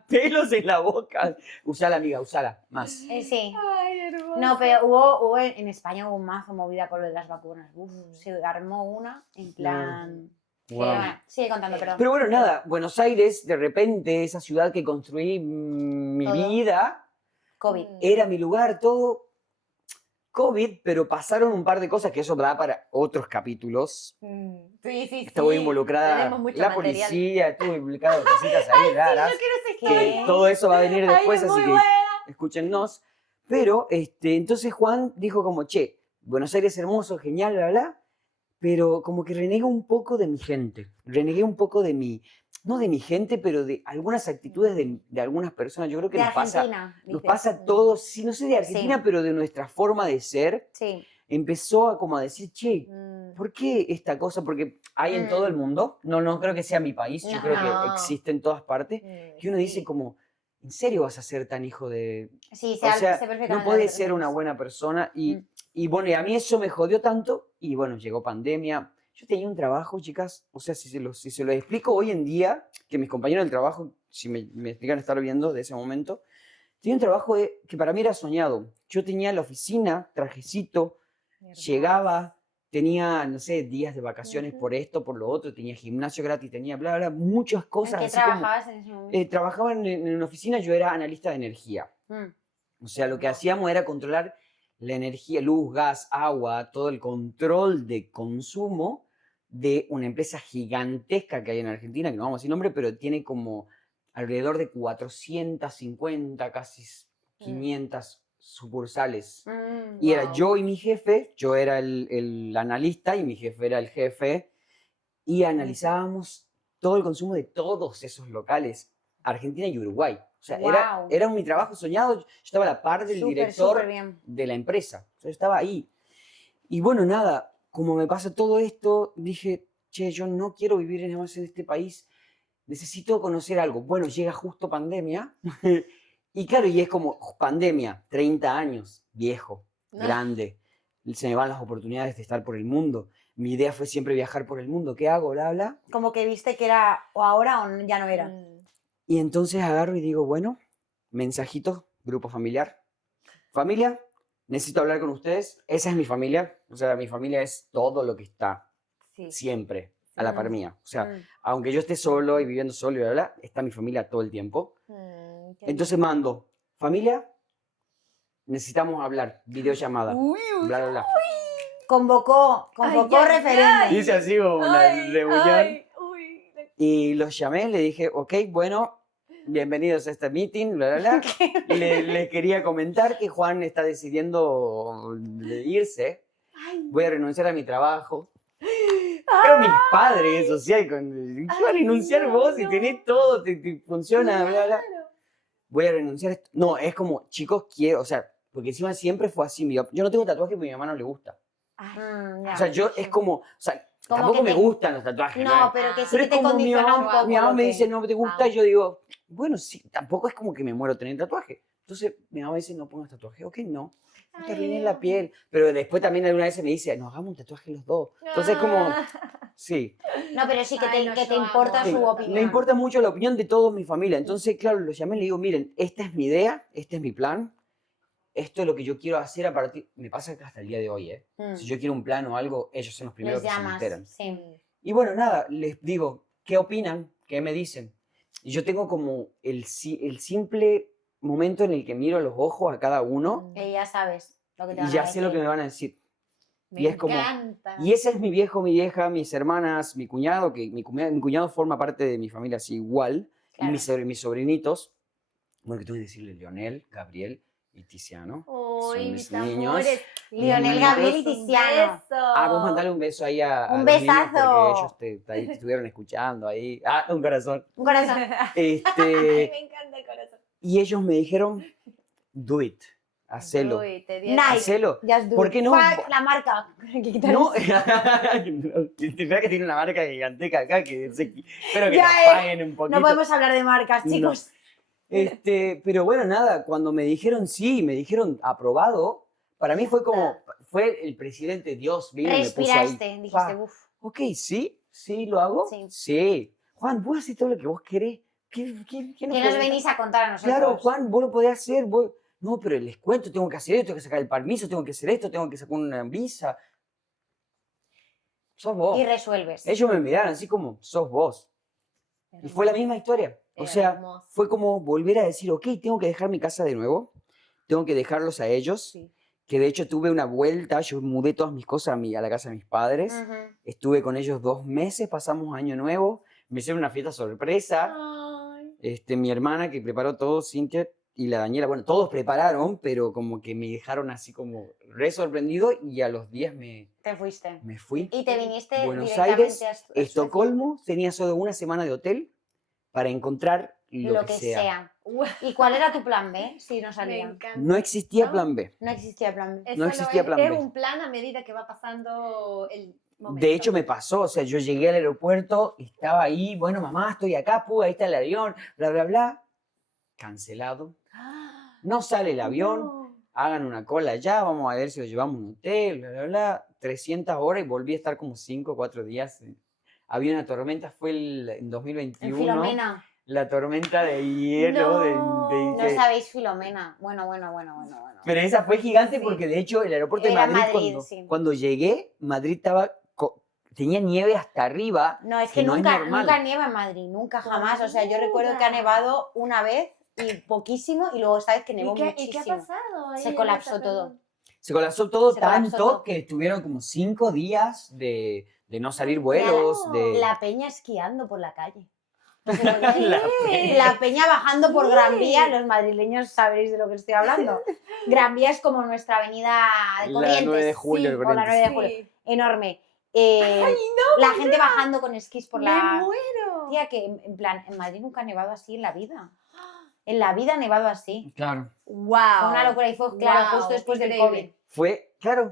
pelos en la boca. Usala, amiga, usala, más. Sí. Ay, hermoso. No, pero hubo en España hubo un mazo movida con lo de las vacunas. Uf, se armó una en plan... Wow. Bueno, sigue contando, perdón. Pero bueno, nada, Buenos Aires, de repente, esa ciudad que construí mi Todo. vida, COVID. era mi lugar, todo COVID, pero pasaron un par de cosas que eso da para otros capítulos. Sí, sí, Estuvo sí. involucrada Tenemos mucho la material. policía, estuvo involucrada cositas ahí raras. Yo quiero ese Que que... todo eso va a venir después, Ay, es así muy que bueno. escúchennos. Pero, entonces Juan dijo como, che, Buenos Aires es hermoso, genial, bla, bla, pero como que renegué un poco de mi gente. Renegué un poco de mi, no de mi gente, pero de algunas actitudes de algunas personas. Yo creo que De nos pasa, Argentina, nos dices. pasa a todos, sí, no sé de Argentina, Sí. pero de nuestra forma de ser. Sí. Empezó a como a decir, che, Mm. ¿por qué esta cosa? Porque hay en todo el mundo, no creo que sea mi país, yo No, creo no. que existe en todas partes, que uno dice Sí. como, ¿en serio vas a ser tan hijo de...? Sí, O sea, sé perfectamente no lo que puedes te ser una refieres. buena persona Mm. y bueno, y a mí eso me jodió tanto y bueno, llegó pandemia. Yo tenía un trabajo, chicas, o sea, si se lo explico hoy en día, que mis compañeros del trabajo, si me explican estar viendo de ese momento, tenía un trabajo que para mí era soñado. Yo tenía la oficina, trajecito, llegaba, tenía, no sé, días de vacaciones Ujú. por esto, por lo otro, tenía gimnasio gratis, tenía bla, bla, muchas ¿En cosas. qué Así como, trabajabas en ese momento? trabajaba en una oficina, yo era analista de energía. Mm. O sea, lo que hacíamos era controlar la energía, luz, gas, agua, todo el control de consumo de una empresa gigantesca que hay en Argentina, que no vamos a decir nombre, pero tiene como alrededor de 450, casi 500 sucursales. Y era Wow. yo y mi jefe, yo era el analista y mi jefe era el jefe, y analizábamos todo el consumo de todos esos locales, Argentina y Uruguay. O sea, Guau. era mi trabajo soñado, yo estaba a la par del Súper, director súper bien. de la empresa, o sea, yo estaba ahí. Y bueno, nada, como me pasa todo esto, dije, che, yo no quiero vivir nada más en este país, necesito conocer algo. Bueno, llega justo pandemia, y claro, y es como pandemia, 30 años, viejo, grande, se me van las oportunidades de estar por el mundo. Mi idea fue siempre viajar por el mundo. ¿Qué hago? Bla, bla. Como que viste que era o ahora o ya no era. Y entonces agarro y digo, bueno, mensajito, grupo familiar. Familia, necesito hablar con ustedes. Esa es mi familia. O sea, mi familia es todo lo que está Sí. siempre a la par Mm. mía. O sea, Mm. aunque yo esté solo y viviendo solo y bla, bla, está mi familia todo el tiempo. Qué Entonces mando, familia, necesitamos hablar, videollamada, Uy, uy, bla, bla, bla. Convocó Ay, ay, referéndum. ay. Hice así como una Ay, reunión. ay, uy. Y los llamé, le dije, ok, bueno, bienvenidos a este meeting, bla, bla, bla. Les quería comentar que Juan está decidiendo irse. Voy a renunciar a mi trabajo. Pero mis padres, o sea, ¿qué va a renunciar no, vos si no. tenés todo, te funciona, bla, bla? Claro. Voy a renunciar a esto. No, es como, chicos, quiero, o sea, porque encima siempre fue así. Yo no tengo tatuajes porque a mi mamá no le gusta. Mm, O sea, yo es como, o sea, Como tampoco que me te- gustan los tatuajes. No, pero que sí Pero que es te como condiciona un poco. mi mamá lo me que- dice, no te gusta, Ah. y yo digo, bueno, sí, tampoco es como que me muero tener tatuaje. Entonces mi mamá dice, no pongas tatuaje, ok, no te Ay, arruines la Dios. piel. Pero después también alguna vez me dice, nos hagamos un tatuaje los dos. Entonces como, Ah. sí, No, pero sí que Ay, te, no, que te yo importa amo sí, su los opinión. me importa mucho la opinión de toda mi familia. Entonces, claro, los llamé y le digo, miren, esta es mi idea, este es mi plan, esto es lo que yo quiero hacer a partir, me pasa que hasta el día de hoy, Mm. si yo quiero un plan o algo, ellos son los primeros Les que se me llamas. enteran. Sí. Y bueno, nada, les digo, ¿qué opinan? ¿Qué me dicen? Y yo tengo como el simple momento en el que miro a los ojos a cada uno Y ya sabes lo que te y van ya a sé lo que decir. me van a decir. Me Y es como, encanta. y ese es mi viejo, mi vieja, mis hermanas, mi cuñado, que mi cuñado forma parte de mi familia así igual, Claro. y mis sobrinitos, bueno, que tengo que decirle Leonel, Gabriel y Tiziano, Uy, son mis mis niños. amores. Lionel, Un Gabriel y Un Tiziano. beso. Vamos a mandarle un beso ahí a Un los niños porque besazo. ellos ahí te estuvieron escuchando ahí. Ah, un corazón. Un corazón. Ay, me encanta el corazón. Y ellos me dijeron, do it, hacelo, Uy, te dieron- Nike. hacelo. Just do ¿Por it. qué no? Fuck la marca. Hay que quitar No, eso. verdad que tiene una marca giganteca acá que espero que Ya, nos paguen un poquito. No podemos hablar de marcas, No. chicos. Pero bueno, nada, cuando me dijeron sí, me dijeron aprobado, para mí fue como, fue el presidente Dios vino y me puso ahí. Respiraste, dijiste, Pa. uff. Ok, sí, sí, lo hago. Sí. Sí. Juan, vos haces todo lo que vos querés. ¿Qué ¿Qué nos nos podés- venís a contar a nosotros? Claro, Juan, vos lo podés hacer. No, pero les cuento, tengo que hacer esto, tengo que sacar el permiso, tengo que hacer esto, tengo que sacar una visa. Sos vos. Y resuelves. Ellos me miraron así como, sos vos. Y fue la misma historia. O sea, Hermoso. fue como volver a decir, ok, tengo que dejar mi casa de nuevo, tengo que dejarlos a ellos, Sí. que de hecho tuve una vuelta, yo mudé todas mis cosas a la casa de mis padres, Ujú. estuve con ellos 2 meses, pasamos año nuevo, me hicieron una fiesta sorpresa, Ay. mi hermana que preparó todo, Cintia, y la Daniela, bueno, todos prepararon, pero como que me dejaron así como re sorprendido y a los días Te fuiste. me fui. Y te viniste Buenos directamente Aires, a Suecia. Estocolmo, tenía solo una semana de hotel para encontrar Lo que sea. ¿Y cuál era tu plan B si no Me salían? encanta. No existía ¿No? plan B. No existía plan B. Es No solo existía plan es B. un plan a medida que va pasando el momento. De hecho, me pasó, o sea, yo llegué al aeropuerto, estaba ahí, bueno, mamá, estoy acá, ahí está el avión, bla, bla, bla. Cancelado. No sale el avión, No. hagan una cola allá, vamos a ver si lo llevamos a un hotel, bla, bla, bla. 300 horas y volví a estar como 5 o 4 días. Había una tormenta, fue en En 2021. Filomena. La tormenta de hielo, No. No sabéis Filomena. Bueno. Pero esa fue gigante Sí. porque de hecho el aeropuerto de Era Madrid, Madrid, sí. cuando llegué, Madrid tenía nieve hasta arriba. No, es que no nunca, normal. nunca nieva en Madrid, nunca, jamás. O sea, yo recuerdo que ha nevado una vez y poquísimo y luego esta vez que nevó ¿Y qué ha muchísimo. pasado? ahí Se en colapsó esa todo. reunión? Se colapsó todo Se colapsó tanto todo. que estuvieron como 5 días de no salir Ay, vuelos. no. De... La peña esquiando por la calle. No sé lo que- La La peña bajando por Sí. Gran Vía, los madrileños sabréis de lo que estoy hablando. Gran Vía es como nuestra avenida de La Corrientes. 9 de julio de Sí, o la 9 de julio. Sí. Enorme. ¡Ay, no! La gente bajando con esquís por ¡Me la... muero! Tía, que en plan, en Madrid nunca ha nevado así en la vida. En la vida ha nevado así. Claro. ¡Wow! Fue una locura y fue, claro, Wow, justo después del increíble. COVID.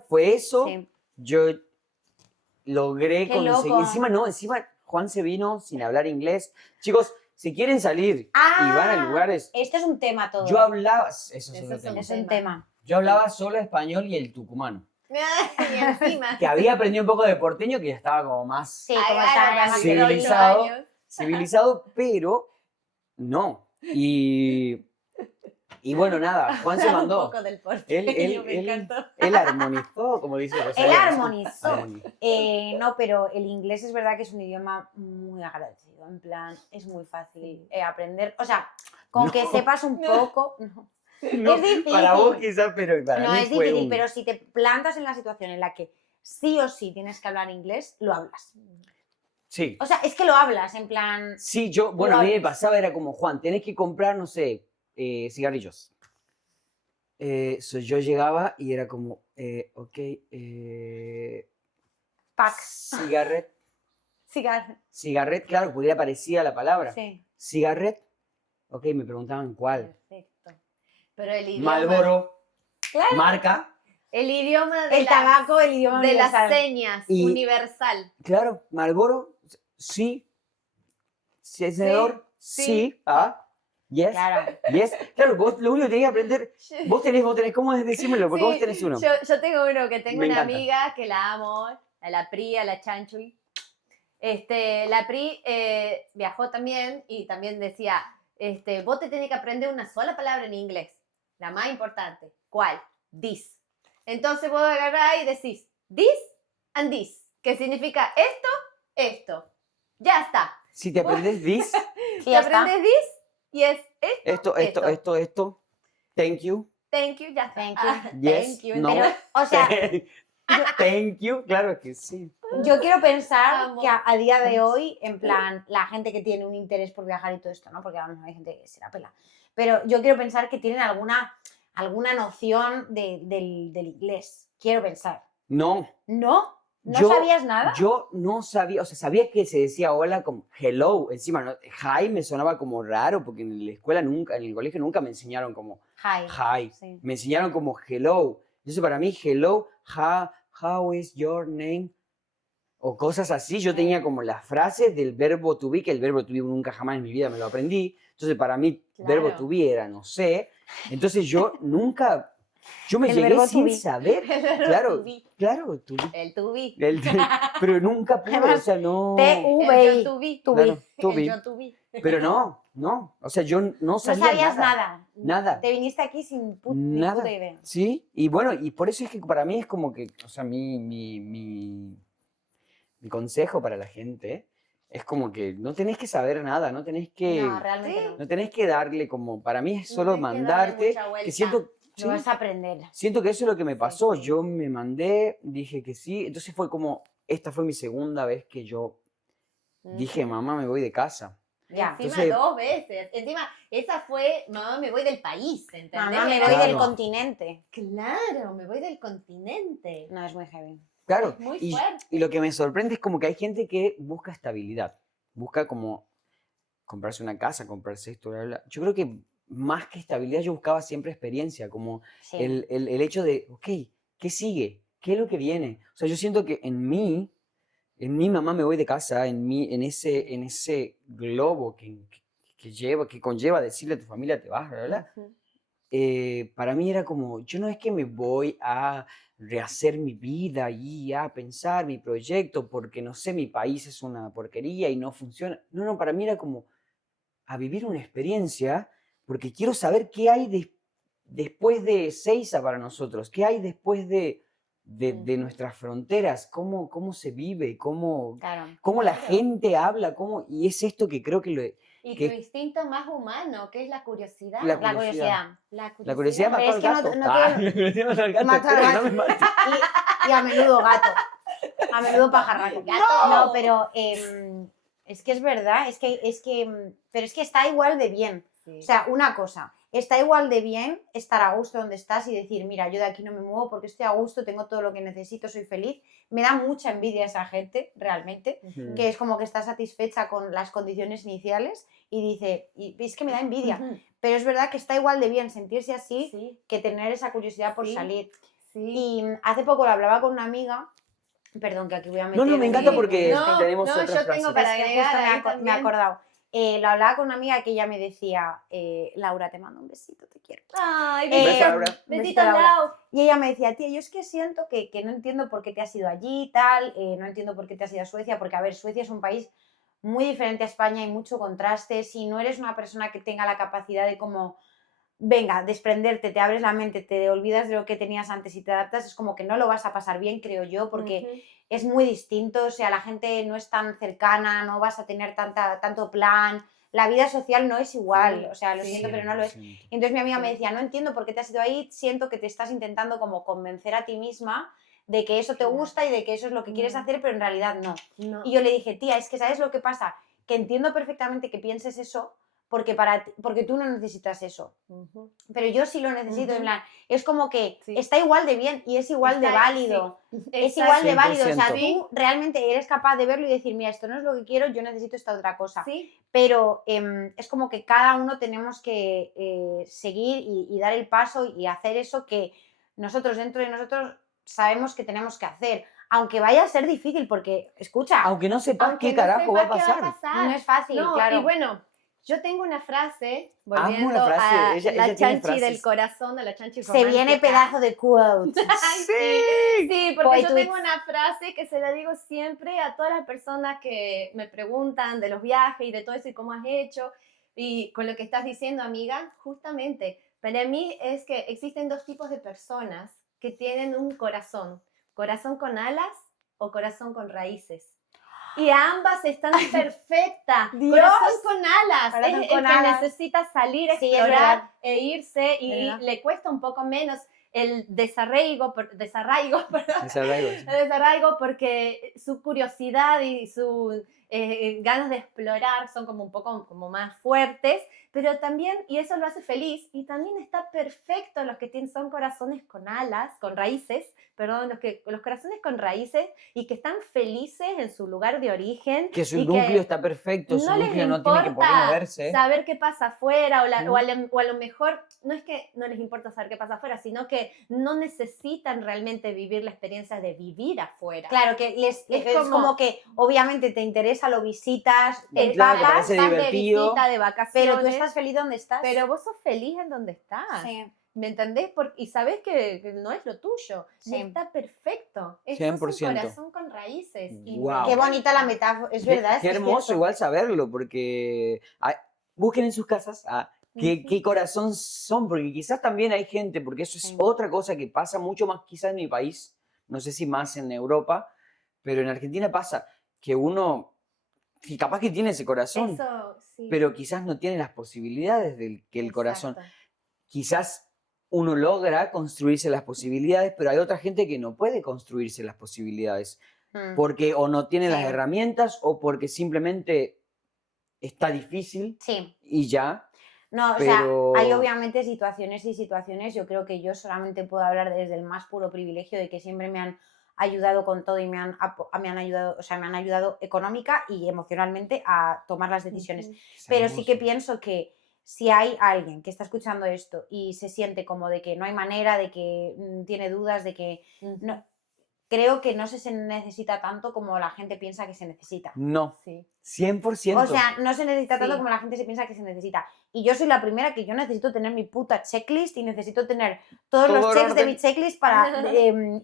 Fue eso. Sí. Yo logré Qué conseguir. loco. Encima Juan se vino sin hablar inglés. Chicos, si quieren salir y van a lugares. Esto es un tema todo. Yo hablaba. Eso es Eso otro es tema. Es un tema. Yo hablaba solo español y el tucumano. Y encima. Que había aprendido un poco de porteño, que ya estaba como más Sí, como Ay, está claro, ya más más de ocho civilizado. años. civilizado, pero no. Y bueno, nada, Juan se Un mandó. poco del porteño, me encantó. Él armonizó, como dice Él Rosalía. armonizó. Armonizó. No, pero el inglés es verdad que es un idioma muy agradecido. En plan, es muy fácil aprender. O sea, con que No. sepas un poco. No. No, Es difícil. para vos quizás, pero para No, mí es fue difícil, un- pero si te plantas en la situación en la que sí o sí tienes que hablar inglés, lo hablas. Sí. O sea, es que lo hablas, en plan. Sí, bueno, a mí me pasaba, era como, Juan, tenés que comprar, no sé, cigarrillos. Yo llegaba y era como, ok, Pack. cigarret, claro, pudiera parecía la palabra. Sí. Cigarret, ok, me preguntaban cuál. Perfecto. Pero el idioma. Malboro, Claro. marca, El idioma de El tabaco, el idioma de las universal. señas, Y- universal. claro, Malboro, sí, encendedor, sí. sí, yes, Claro. yes. Claro, vos lo único que tenés que aprender, vos tenés, ¿cómo es decírmelo? Porque Sí, vos tenés uno. Yo tengo uno que tengo Me una encanta. amiga que la amo, a la Pri, a la Chanchuy. La Pri viajó también y también decía, vos te tenés que aprender una sola palabra en inglés, la más importante. ¿Cuál? This. Entonces vos agarrás y decís this and this, que significa esto. Ya está. Si te aprendes this, Sí, Te ya está. aprendes this y es esto, thank you, thank you, ya está. Thank you. yes, Thank you. no, Pero, o sea, thank you, claro que sí. yo quiero pensar Amo. que a día de hoy, en plan, la gente que tiene un interés por viajar y todo esto, ¿no? Porque a lo mejor hay gente que se la pela. Pero yo quiero pensar que tienen alguna noción del inglés. Quiero pensar. No, ¿No? ¿No Yo- sabías nada? yo no sabía, o sea, sabía que se decía hola como hello, encima, ¿no? Hi me sonaba como raro, porque en la escuela nunca, en el colegio nunca me enseñaron como Hi. hi, Sí. me enseñaron como hello. Entonces para mí hello, how is your name? O cosas así, yo tenía como las frases del verbo to be, que el verbo to be nunca jamás en mi vida me lo aprendí. Entonces para mí verbo Claro. to be era no sé. Entonces yo me El llegué verbo to sin be. saber. Claro, To be. claro, to be. El to be. Pero nunca pude, o sea, no. T-U-B-I. El yo to be. To be. Claro, to El be. yo to be. Pero no. O sea, yo no No sabía sabías nada. Nada. Te viniste aquí sin ni Nada. puta idea. Sí, y bueno, y por eso es que para mí es como que, o sea, mi consejo para la gente es como que no tenés que saber nada, no tenés que, No, realmente Sí. no. no tenés que darle como, para mí es No solo tenés que darle mandarte, mucha vuelta. que siento, sí, Lo vas a aprender. siento que eso es lo que me pasó, sí. yo me mandé, dije que sí, entonces fue como, esta fue mi segunda vez que yo dije, mamá, me voy de casa. Ya. Encima Entonces- 2 veces. Encima, esa fue, mamá, me voy del país, ¿entendés? Mamá, me Era- voy del Claro. continente. Claro, me voy del continente. No, es muy heavy. Claro, Es muy y fuerte. lo que me sorprende es como que hay gente que busca estabilidad, busca como comprarse una casa, comprarse esto, bla, bla. Yo creo que más que estabilidad yo buscaba siempre experiencia, como Sí. el hecho de, ok, ¿qué sigue? ¿Qué es lo que viene? O sea, yo siento que en mi mamá me voy de casa, en ese globo que conlleva decirle a tu familia te vas, bla, bla, Ujú. para mí era como, yo no es que me voy a rehacer mi vida y a pensar mi proyecto porque no sé, mi país es una porquería y no funciona. No, no, para mí era como a vivir una experiencia porque quiero saber qué hay después de Seiza para nosotros, qué hay después de Ujú. nuestras fronteras, cómo se vive, Claro. cómo la Claro. gente habla, y es esto que creo que, Y que tu instinto más humano, que es la curiosidad. La La curiosidad. la curiosidad Pero mató es al que no- gato. no Ah, tiene- la curiosidad mató al gato. Mató al espera, gato. no me mates. Y a menudo gato. A menudo pajarraco. ¡Gato! No, pero es que es verdad, pero es que está igual de bien. Sí. O sea, una cosa, está igual de bien estar a gusto donde estás y decir, mira, yo de aquí no me muevo porque estoy a gusto, tengo todo lo que necesito, soy feliz. Me da mucha envidia esa gente, realmente, Ujú. que es como que está satisfecha con las condiciones iniciales y dice, y es que me da envidia. Ujú. Pero es verdad que está igual de bien sentirse así Sí, que tener esa curiosidad por Sí. salir. sí. Y hace poco lo hablaba con una amiga, perdón, que aquí voy a meter... No, no, me encanta mi- porque No, tenemos no, otra yo frase. tengo para es que agregar justo me ahí he también. acordado. Lo hablaba con una amiga que ella me decía, Laura, te mando un besito, te quiero. Ay, Un beso, besitos, Laura. Un besito, besitos, Laura. Lau. Y ella me decía, tía, yo es que siento que no entiendo por qué te has ido allí y tal, no entiendo por qué te has ido a Suecia, porque, a ver, Suecia es un país muy diferente a España, hay mucho contraste, si no eres una persona que tenga la capacidad de como, venga, desprenderte, te abres la mente, te olvidas de lo que tenías antes y te adaptas, es como que no lo vas a pasar bien, creo yo, porque Ujú. es muy distinto, o sea, la gente no es tan cercana, no vas a tener tanto plan, la vida social no es igual, Sí, o sea, lo sí. siento, pero no lo es. 100%. Y entonces mi amiga me Sí. decía, no entiendo por qué te has ido ahí, siento que te estás intentando como convencer a ti misma de que eso te Claro. gusta y de que eso es lo que quieres No. hacer, pero en realidad no. No. Y yo le dije, tía, es que ¿sabes lo que pasa? Que entiendo perfectamente que pienses eso porque tú no necesitas eso, Ujú. pero yo sí lo necesito, en Ujú. plan, es como que Sí. está igual de bien y es igual de Está- válido. sí. Es Exacto. igual de válido, o sea, 100%. tú realmente eres capaz de verlo y decir, mira, esto no es lo que quiero, yo necesito esta otra cosa. Sí, Pero es como que cada uno tenemos que seguir y dar el paso y hacer eso que nosotros dentro de nosotros sabemos que tenemos que hacer. Aunque vaya a ser difícil, porque, escucha, Aunque no sepas aunque qué no carajo va a sepas qué pasar. no es fácil, No, claro. y bueno, yo tengo una frase, Amo volviendo la frase, a ella la tiene chanchi del frases. corazón, a la chanchi Se viene romántica. pedazo de quote. Ay, sí, sí, porque Boy yo tweets. tengo una frase que se la digo siempre a todas las personas que me preguntan de los viajes y de todo eso y cómo has hecho. Y con lo que estás diciendo, amiga, justamente, para mí es que existen 2 tipos de personas que tienen un corazón con alas o corazón con raíces. Y ambas están perfectas. Dios. Corazón con alas. Corazón Es con el que alas. necesita salir, Sí, es explorar verdad. e irse Es y verdad. le cuesta un poco menos el desarraigo, perdón, Desarraigo. el desarraigo porque su curiosidad y sus ganas de explorar son como un poco como más fuertes, pero también, y eso lo hace feliz, y también está perfecto los que son corazones con alas, con raíces, perdón, los corazones con raíces y que están felices en su lugar de origen. Que su y núcleo está perfecto, su no les núcleo no tiene que por qué importa moverse. saber qué pasa afuera o Mm. o a lo mejor no es que no les importa saber qué pasa afuera, sino que no necesitan realmente vivir la experiencia de vivir afuera. Claro, que es como- como que obviamente te interesa, lo visitas, te Claro, te pagas, parece estás de divertido. visita, de vacaciones, pero tú estás feliz donde estás. pero vos sos feliz en donde estás. Sí. ¿Me entendés? Y sabés que no es lo tuyo. Sí. Y está perfecto. Sos un 100%. corazón con raíces. y Guau. me Qué encanta. bonita la metáfora, es Qué, verdad. qué es hermoso cierto. igual saberlo, porque busquen en sus casas Ujú. qué corazón son, porque quizás también hay gente, porque eso es Sí. otra cosa que pasa mucho más quizás en mi país, no sé si más en Europa, pero en Argentina pasa que uno, que capaz que tiene ese corazón, Eso, sí. pero quizás no tiene las posibilidades del que el corazón. Exacto. Quizás uno logra construirse las posibilidades, pero hay otra gente que no puede construirse las posibilidades, Mm. porque o no tiene las Sí. herramientas o porque simplemente está difícil Sí. y ya. No, o Pero- sea, hay obviamente situaciones y situaciones. Yo creo que yo solamente puedo hablar desde el más puro privilegio de que siempre me han ayudado con todo y me han ayudado, o sea, me han ayudado económica y emocionalmente a tomar las decisiones. Ujú. Es Pero sí que hermoso. pienso que si hay alguien que está escuchando esto y se siente como de que no hay manera, de que tiene dudas, de que no, creo que no se necesita tanto como la gente piensa que se necesita. No, Sí. 100%. O sea, no se necesita tanto Sí. como la gente se piensa que se necesita. Y yo soy la primera que yo necesito tener mi puta checklist y necesito tener todos Todo los en checks de orden. mi checklist para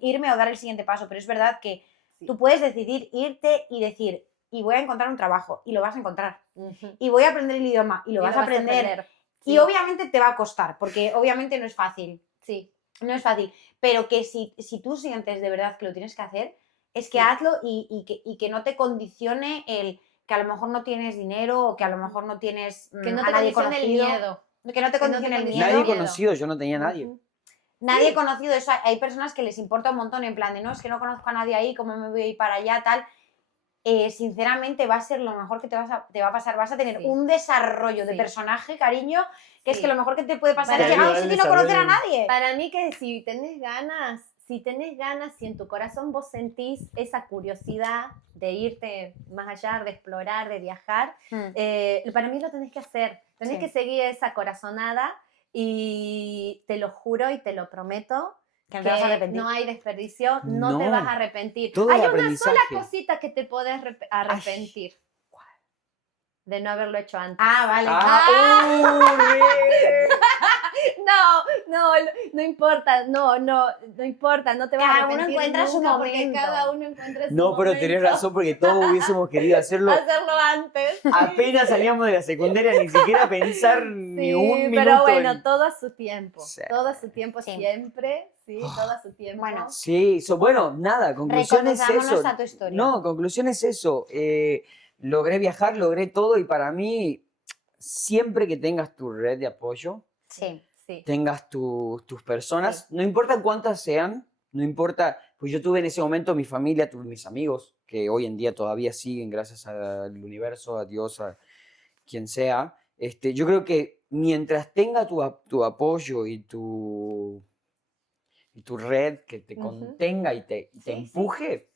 irme o dar el siguiente paso. Pero es verdad que Sí. tú puedes decidir irte y decir, y voy a encontrar un trabajo, y lo vas a encontrar. Ujú. Y voy a aprender el idioma, y lo Y vas a aprender. Y Sí. obviamente te va a costar, porque obviamente no es fácil. Sí. No es fácil. Pero que si tú sientes de verdad que lo tienes que hacer, es que Sí. hazlo y que no te condicione el que a lo mejor no tienes dinero o que a lo mejor no tienes Que no a te nadie condicione el conocido. miedo. Que no te Que no te condicione el condicione miedo. Nadie miedo. conocido, yo no tenía a nadie. Ujú. Nadie Sí. conocido eso. Hay personas que les importa un montón en plan de no, es que no conozco a nadie ahí, ¿cómo me voy a ir para allá? Tal. Sinceramente va a ser lo mejor que te va a pasar. Vas a tener Sí. un desarrollo de Sí. personaje, cariño, que es Sí. que lo mejor que te puede pasar Para es llegar a un mí- sitio y no conocer a desarrollo. nadie. Para mí que si tenés ganas, si en tu corazón vos sentís esa curiosidad de irte más allá, de explorar, de viajar, para mí lo tenés que hacer. Tenés Sí. que seguir esa corazonada y te lo juro y te lo prometo Que no te vas a arrepentir. no hay desperdicio, no te No. vas a arrepentir. Todo Hay el una sola aprendizaje. cosita que te podés arrepentir. De no haberlo hecho antes. Ah, vale. No importa, no importa, no te vas a Cada uno arrepentir encuentra su nunca porque momento. cada uno encuentra su No, pero tenés momento. razón porque todos hubiésemos querido hacerlo. Hacerlo antes. Apenas salíamos de la secundaria, ni siquiera pensar ni Sí, un minuto. pero bueno, en- todo a su tiempo. Sí. Todo a su tiempo Sí. siempre, sí, todo a su tiempo. Bueno, Sí, bueno, nada, conclusión es eso. Reconduzámonos a tu historia. No, conclusión es eso. Logré viajar, logré todo y para mí, siempre que tengas tu red de apoyo, Sí. Sí. tengas tus personas, no importa cuántas sean, no importa, pues yo tuve en ese momento mi familia, tuve mis amigos, que hoy en día todavía siguen, gracias al universo, a Dios, a quien sea. Yo creo que mientras tenga tu apoyo y tu red que te Ujú. contenga y te Sí, empuje,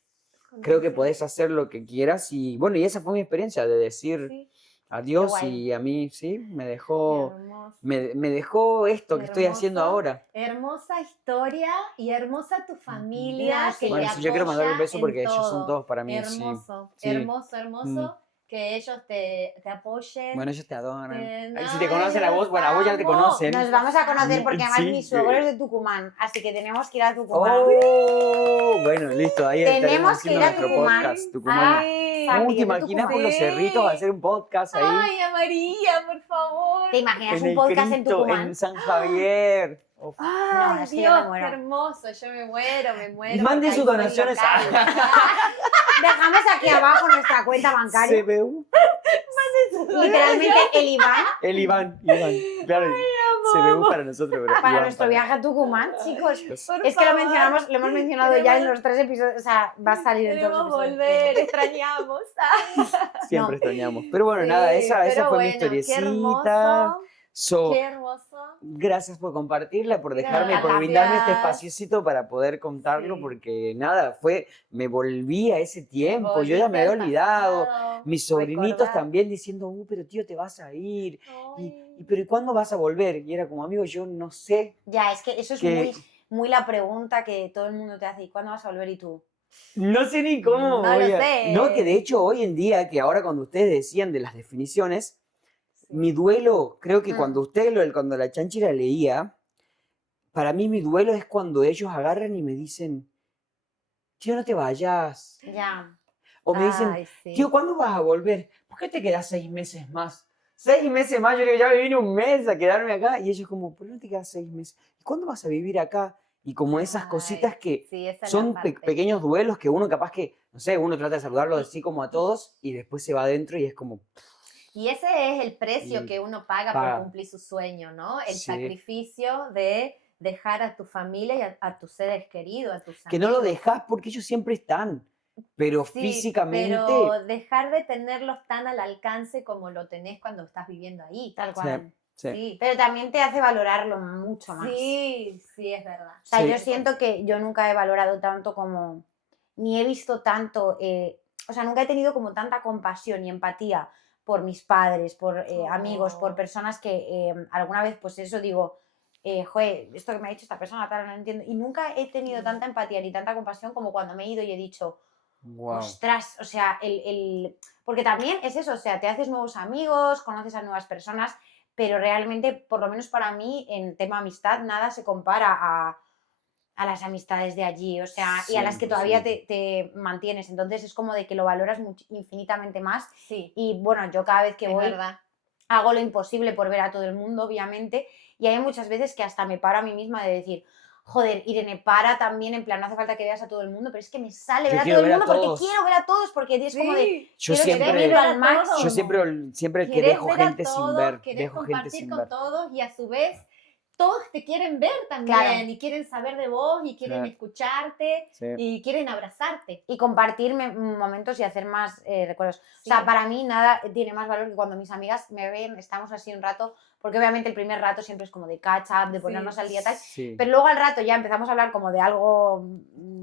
creo que podés hacer lo que quieras. Y bueno, y esa fue mi experiencia de decir Sí, adiós Qué guay. y a mí, sí, me dejó, hermoso. me dejó esto que estoy haciendo Hermoso. ahora. Hermosa historia y hermosa tu familia Gracias. que Bueno, te sí, yo quiero mandar un apoya beso en porque ellos son todo. todos para mí, sí. Hermoso, Sí. hermoso que ellos te apoyen. Bueno, ellos te adoran. Ay, Ay, si te conocen a los vos, bueno, a vos ya te amo. conocen. Nos vamos a conocer porque además Sí, mi suegro es de Tucumán, así que tenemos que ir a Tucumán. Oh, bueno, listo, ahí Tenemos estaremos que haciendo ir a nuestro Tucumán. podcast, Tucumán. Ay, San ¿Cómo te Miguel de imaginas Tucumán. con los cerritos hacer un podcast ahí? Ay, María, por favor. ¿Te imaginas En un el podcast en Cristo, Tucumán? en San Javier. Uf. Ay, No, es que yo Dios, me muero. qué hermoso. Yo me muero. Y manden porque sus ahí soy donaciones local. Dejamos aquí abajo nuestra cuenta bancaria. CBU. Literalmente el Iván El Iván, claro. CBU para nosotros, pero para Iván nuestro viaje a Tucumán, chicos. Por Es que lo favor. hemos mencionado ya en los 3 episodios, o sea, va a salir en todos Queremos los episodios. volver, extrañamos. Siempre No. extrañamos. Pero bueno, Sí, nada, esa pero fue mi bueno, qué historiecita. hermoso, So, qué hermoso. gracias por compartirla, por dejarme, por Gracias. brindarme este espaciocito para poder contarlo, Sí. porque nada, me volví a ese tiempo, yo ya me había olvidado. Mis sobrinitos también diciendo, pero tío, te vas a ir. Pero ¿y cuándo vas a volver? Y era como, amigo, yo no sé. Ya, es que eso es Que- muy la pregunta que todo el mundo te hace. ¿Y cuándo vas a volver? ¿Y tú? No sé ni cómo. No lo voy a- sé. No, que de hecho hoy en día, que ahora cuando ustedes decían de las definiciones, mi duelo, creo que cuando cuando la Chanchi la leía, para mí mi duelo es cuando ellos agarran y me dicen, tío, no te vayas. Ya. O me dicen, Ay, sí. tío, ¿cuándo vas a volver? ¿Por qué te quedas 6 meses más? 6 meses más, yo digo, ya me vine un mes a quedarme acá. Y ellos como, ¿por qué no te quedas 6 meses? ¿Y cuándo vas a vivir acá? Y como esas Ay, cositas que sí, esa es la son parte. pequeños duelos que uno capaz que, no sé, uno trata de saludarlos así como a todos y después se va adentro y es como, Y ese es el precio Y que uno paga paga. por cumplir su sueño, ¿no? El Sí. sacrificio de dejar a tu familia y a tus seres queridos, a tus amigos. que no lo dejas porque ellos siempre están. pero Sí, físicamente... pero dejar de tenerlos tan al alcance como lo tenés cuando estás viviendo ahí. Tal Sí, cual. sí. Sí, Pero también te hace valorarlo mucho más. sí, sí, es verdad. O sea, Sí. yo siento que yo nunca he valorado tanto como, ni he visto tanto, o sea, nunca he tenido como tanta compasión y empatía por mis padres, por amigos, por Oh. personas que alguna vez, pues eso digo, joder, esto que me ha dicho esta persona, tal, no entiendo. Y nunca he tenido Mm. tanta empatía ni tanta compasión como cuando me he ido y he dicho, Wow. ostras, o sea, porque también es eso, o sea, te haces nuevos amigos, conoces a nuevas personas, pero realmente, por lo menos para mí, en tema amistad, nada se compara a las amistades de allí, o sea, y a las que todavía 100%. te mantienes. Entonces es como de que lo valoras infinitamente más. Sí, Y bueno, yo cada vez que es voy verdad. hago lo imposible por ver a todo el mundo, obviamente, y hay muchas veces que hasta me paro a mí misma de decir, joder, Irene, para también, en plan, no hace falta que veas a todo el mundo, pero es que me sale Yo ver a quiero todo el ver a mundo porque todos. quiero ver a todos, porque es como de, Sí, Yo quiero siempre- exprimirlo Querés al ver a todos. máximo. Yo siempre que querés dejo ver a gente sin todos, ver, querés dejo gente compartir sin con ver. todos y a su vez todos te quieren ver también Claro. y quieren saber de vos y quieren Sí. escucharte Sí. y quieren abrazarte. Y compartir momentos y hacer más recuerdos. Sí. O sea, para mí nada tiene más valor que cuando mis amigas me ven, estamos así un rato, porque obviamente el primer rato siempre es como de catch up, de ponernos Sí. al día tal, Sí. pero luego al rato ya empezamos a hablar como de algo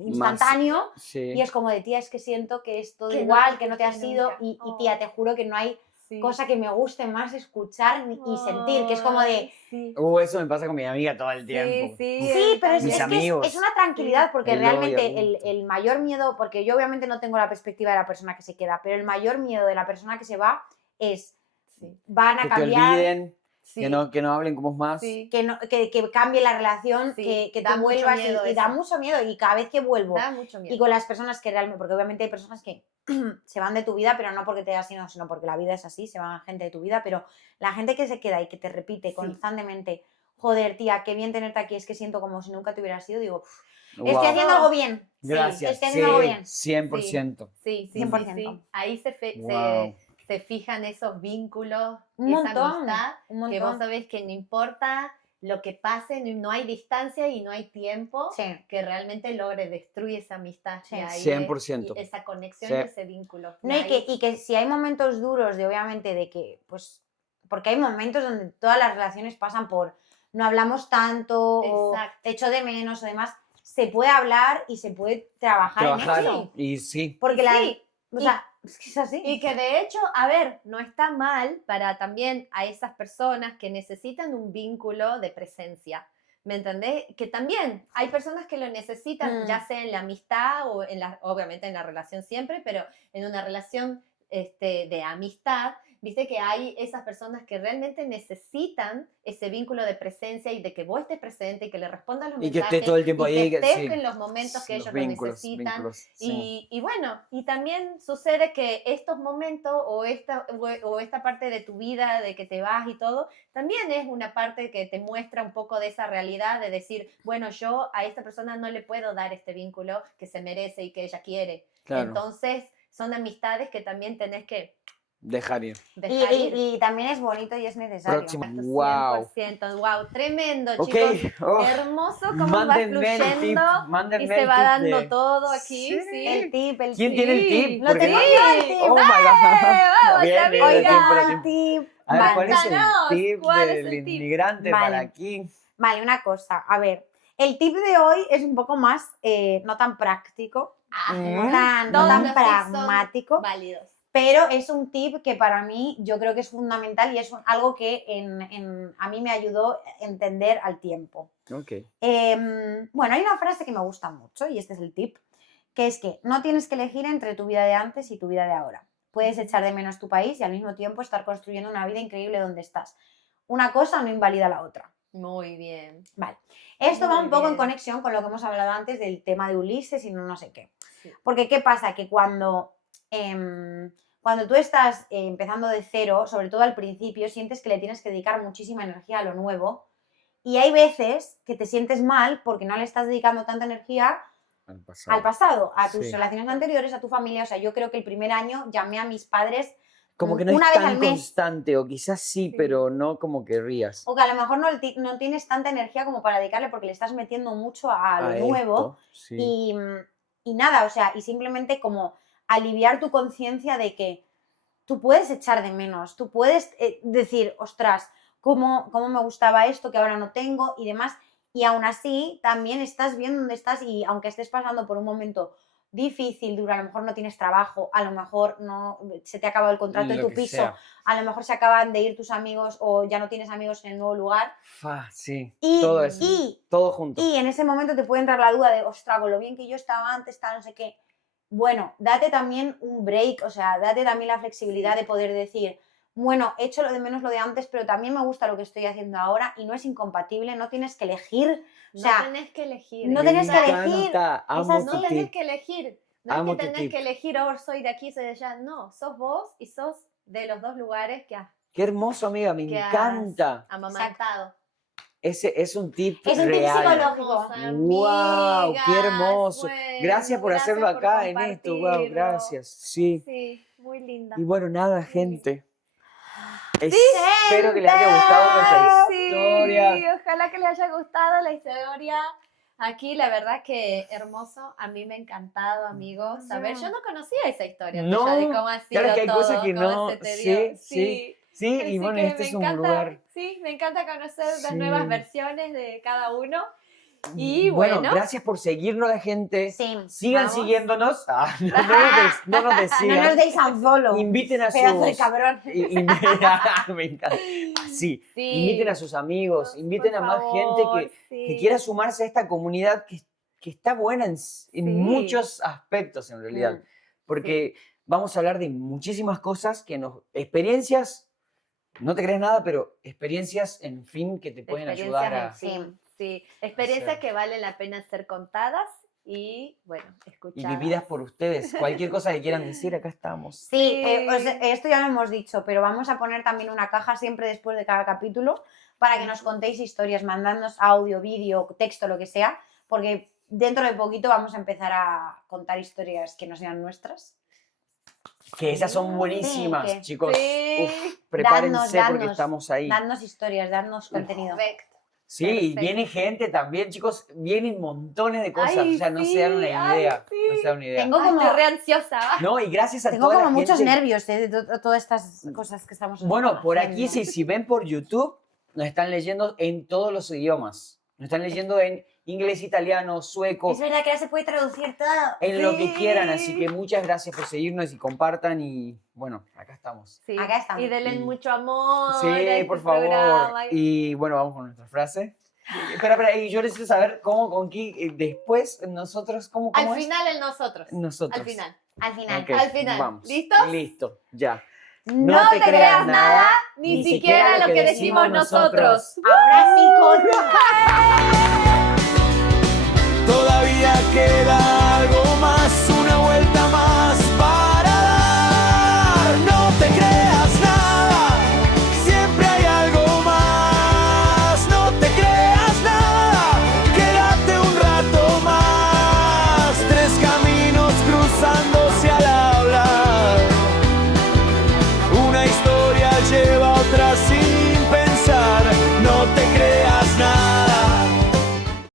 instantáneo Sí. y es como de, tía, es que siento que es todo Que no igual, te que no te has fuiste ido nunca. y tía, te juro que no hay Sí. cosa que me guste más escuchar y sentir, que es como de... Ay, sí. Eso me pasa con mi amiga todo el tiempo. Sí, Uf, Sí, pero es, Mis es que amigos. es una tranquilidad Sí. porque El odio, realmente el gusto. el mayor miedo, porque yo obviamente no tengo la perspectiva de la persona que se queda, pero el mayor miedo de la persona que se va es Sí. van a Que te cambiar, olviden, Sí. que no hablen con vos más. Sí. que cambie la relación, Sí, que da tú mucho vuelvas miedo y da eso. mucho miedo y cada vez que vuelvo Da mucho y miedo. con las personas que realmente, porque obviamente hay personas que se van de tu vida, pero no porque te hayas ido, sino porque la vida es así, se van gente de tu vida, pero la gente que se queda y que te repite Sí. constantemente, joder, tía, qué bien tenerte aquí, es que siento como si nunca te hubieras ido, digo, Wow. estoy haciendo algo bien. Gracias. estoy haciendo algo bien. 100%. Sí, sí, 100%. sí. Ahí Wow. se fijan esos vínculos, Un esa montón, amistad, un que vos montón. sabés que no importa lo que pase, no hay distancia y no hay tiempo Sí. que realmente logre destruir esa amistad. Sí. Y ahí 100%. y esa conexión Sí. y ese vínculo. No, ahí- y que si hay momentos duros de obviamente de que, pues, porque hay momentos donde todas las relaciones pasan por no hablamos tanto o Exacto. te echo de menos o demás, se puede hablar y se puede trabajar en Trabajar. eso. Y sí. Porque Y la, sí, o y- sea, es que es así. Y que de hecho, a ver, no está mal para también a esas personas que necesitan un vínculo de presencia. ¿Me entendés? Que también hay personas que lo necesitan, ya sea en la amistad o obviamente en la relación siempre, pero en una relación de amistad, viste que hay esas personas que realmente necesitan ese vínculo de presencia y de que vos estés presente y que le respondas los Y que mensajes estés todo el tiempo y ahí. que estés Sí. en los momentos que Los ellos vínculos, lo necesitan. vínculos, sí. Y bueno, y también sucede que estos momentos o esta parte de tu vida, de que te vas y todo, también es una parte que te muestra un poco de esa realidad de decir, bueno, yo a esta persona no le puedo dar este vínculo que se merece y que ella quiere. Claro. Entonces, son amistades que también tenés que Dejar ir. dejar ir. Y también es bonito y es necesario. Próximo. Exacto, Wow. 100%. Wow, tremendo, Ok. chicos. Oh. Hermoso cómo va Mándenme el tip. fluyendo y Mándenme se el va tip dando de... todo aquí, Sí. ¿sí? El tip, el ¿Quién tip. tiene el tip? Lo Porque tengo no- yo el tip. Oh my god. Vamos, Bien, amiga. bien, tiempo, Oiga, tip. A ver, ¿cuál es el Cuéntanos, tip ¿cuál es del el tip? inmigrante Vale. para aquí? Vale, una cosa, a ver, el tip de hoy es un poco más, no tan práctico, no tan Todos los tips son pragmático, válidos. pero es un tip que para mí yo creo que es fundamental y es algo que a mí me ayudó a entender al tiempo. Ok. Bueno, hay una frase que me gusta mucho y este es el tip, que es que no tienes que elegir entre tu vida de antes y tu vida de ahora. Puedes echar de menos tu país y al mismo tiempo estar construyendo una vida increíble donde estás. Una cosa no invalida la otra. Muy bien. Vale. Esto va Muy un poco en bien. conexión con lo que hemos hablado antes del tema de Ulises y no sé qué. Sí. Porque ¿qué pasa? Que cuando tú estás empezando de cero, sobre todo al principio, sientes que le tienes que dedicar muchísima energía a lo nuevo y hay veces que te sientes mal porque no le estás dedicando tanta energía al pasado, a tus Sí. relaciones anteriores, a tu familia. O sea, yo creo que el primer año llamé a mis padres Como que no una es vez tan al mes. constante, o quizás sí, Sí. pero no como querrías. O que a lo mejor no tienes tanta energía como para dedicarle porque le estás metiendo mucho a lo nuevo. Esto, sí. Y y nada, o sea, y simplemente como aliviar tu conciencia de que tú puedes echar de menos, tú puedes decir, ostras, ¿cómo me gustaba esto que ahora no tengo y demás? Y aún así también estás bien donde estás y aunque estés pasando por un momento difícil, duro, a lo mejor no tienes trabajo, a lo mejor no se te ha acabado el contrato en Lo tu que piso, sea. a lo mejor se acaban de ir tus amigos o ya no tienes amigos en el nuevo lugar Sí, y, todo eso, y, todo junto. y en ese momento te puede entrar la duda de, ostras, con lo bien que yo estaba antes, tal, no sé qué. Bueno, date también un break, o sea, date también la flexibilidad de poder decir, bueno, he hecho lo de menos lo de antes, pero también me gusta lo que estoy haciendo ahora y no es incompatible, no tienes que elegir, o sea, no tenés que elegir. no Me tenés que elegir. encanta, amo así. tu No tenés tip. que elegir. No Amo es que tu tenés tip. que elegir, oh, soy de aquí, soy de allá. No, sos vos y sos de los dos lugares que has Qué hermoso, amiga, me encanta. amamantado. Ese es un tip Es un tip real. psicológico. ¡Wow! ¡Qué Amigas, hermoso! bueno, Gracias por hacerlo por acá en esto. ¡Wow! compartirlo. Gracias. Sí. Sí, muy linda. Y bueno, nada, gente. Sí, Espero que les haya gustado nuestra Sí, historia. ojalá que les haya gustado la historia. Aquí, la verdad que hermoso. A mí me ha encantado, amigos. A ver, yo no conocía esa historia No, tuya de cómo ha sido claro que hay todo, cosas que cómo no. se te Sí, dio. sí. Sí, y Así bueno, que este me es un encanta, lugar. sí, me encanta conocer las Sí. nuevas versiones de cada uno. Y Bueno, bueno, gracias por seguirnos, la gente. Sí. Sigan Vamos. siguiéndonos. No nos No nos desigan. deis unfollow. Inviten a Pedazo de sus. cabrón. Me encanta. Así. Sí. Inviten a sus amigos, inviten por a más gente favor, que sí. quiera sumarse a esta comunidad que está buena en Sí. muchos aspectos en realidad. Mm. Porque vamos a hablar de muchísimas cosas experiencias, no te crees nada, pero experiencias, en fin, que te pueden ayudar a. Experiencias, en fin, sí. Experiencias hacer. que valen la pena ser contadas y, bueno, Y escuchadas. vividas por ustedes. Cualquier cosa que quieran decir, acá estamos. Sí, Sí. esto ya lo hemos dicho, pero vamos a poner también una caja siempre después de cada capítulo para que nos contéis historias, mandadnos audio, vídeo, texto, lo que sea, porque dentro de poquito vamos a empezar a contar historias que no sean nuestras. Que esas son buenísimas, que- chicos. Sí. Uf, prepárense porque Dadnos, estamos ahí. dadnos historias, dadnos contenido. Perfecto. Sí, y Perfecto. viene gente también, chicos. Vienen montones de cosas. Ay, o sea, no se sí, dan una ay, idea. sí. No se dan una idea. Tengo Ay, como, estoy re ansiosa. No, y gracias a tengo toda como la muchos gente. nervios de todas estas cosas que estamos Bueno, por aquí, haciendo. si ven por YouTube, nos están leyendo en todos los idiomas. Nos están leyendo en inglés, italiano, sueco, Es verdad que ahora se puede traducir todo. en lo que Sí. quieran. Así que muchas gracias por seguirnos y compartan. Y bueno, acá estamos. Sí. Acá estamos. Y denle Y- mucho amor. a Sí, este por favor. programa. Y bueno, vamos con nuestra frase. Espera, y yo necesito saber con qué después nosotros, ¿cómo Al es? final el nosotros. Nosotros. Al final. Al final. Ok, Al final. Vamos. ¿Listos? Listo, ya. No te creas nada, ni siquiera lo que decimos nosotros. Ahora sí, con... Todavía queda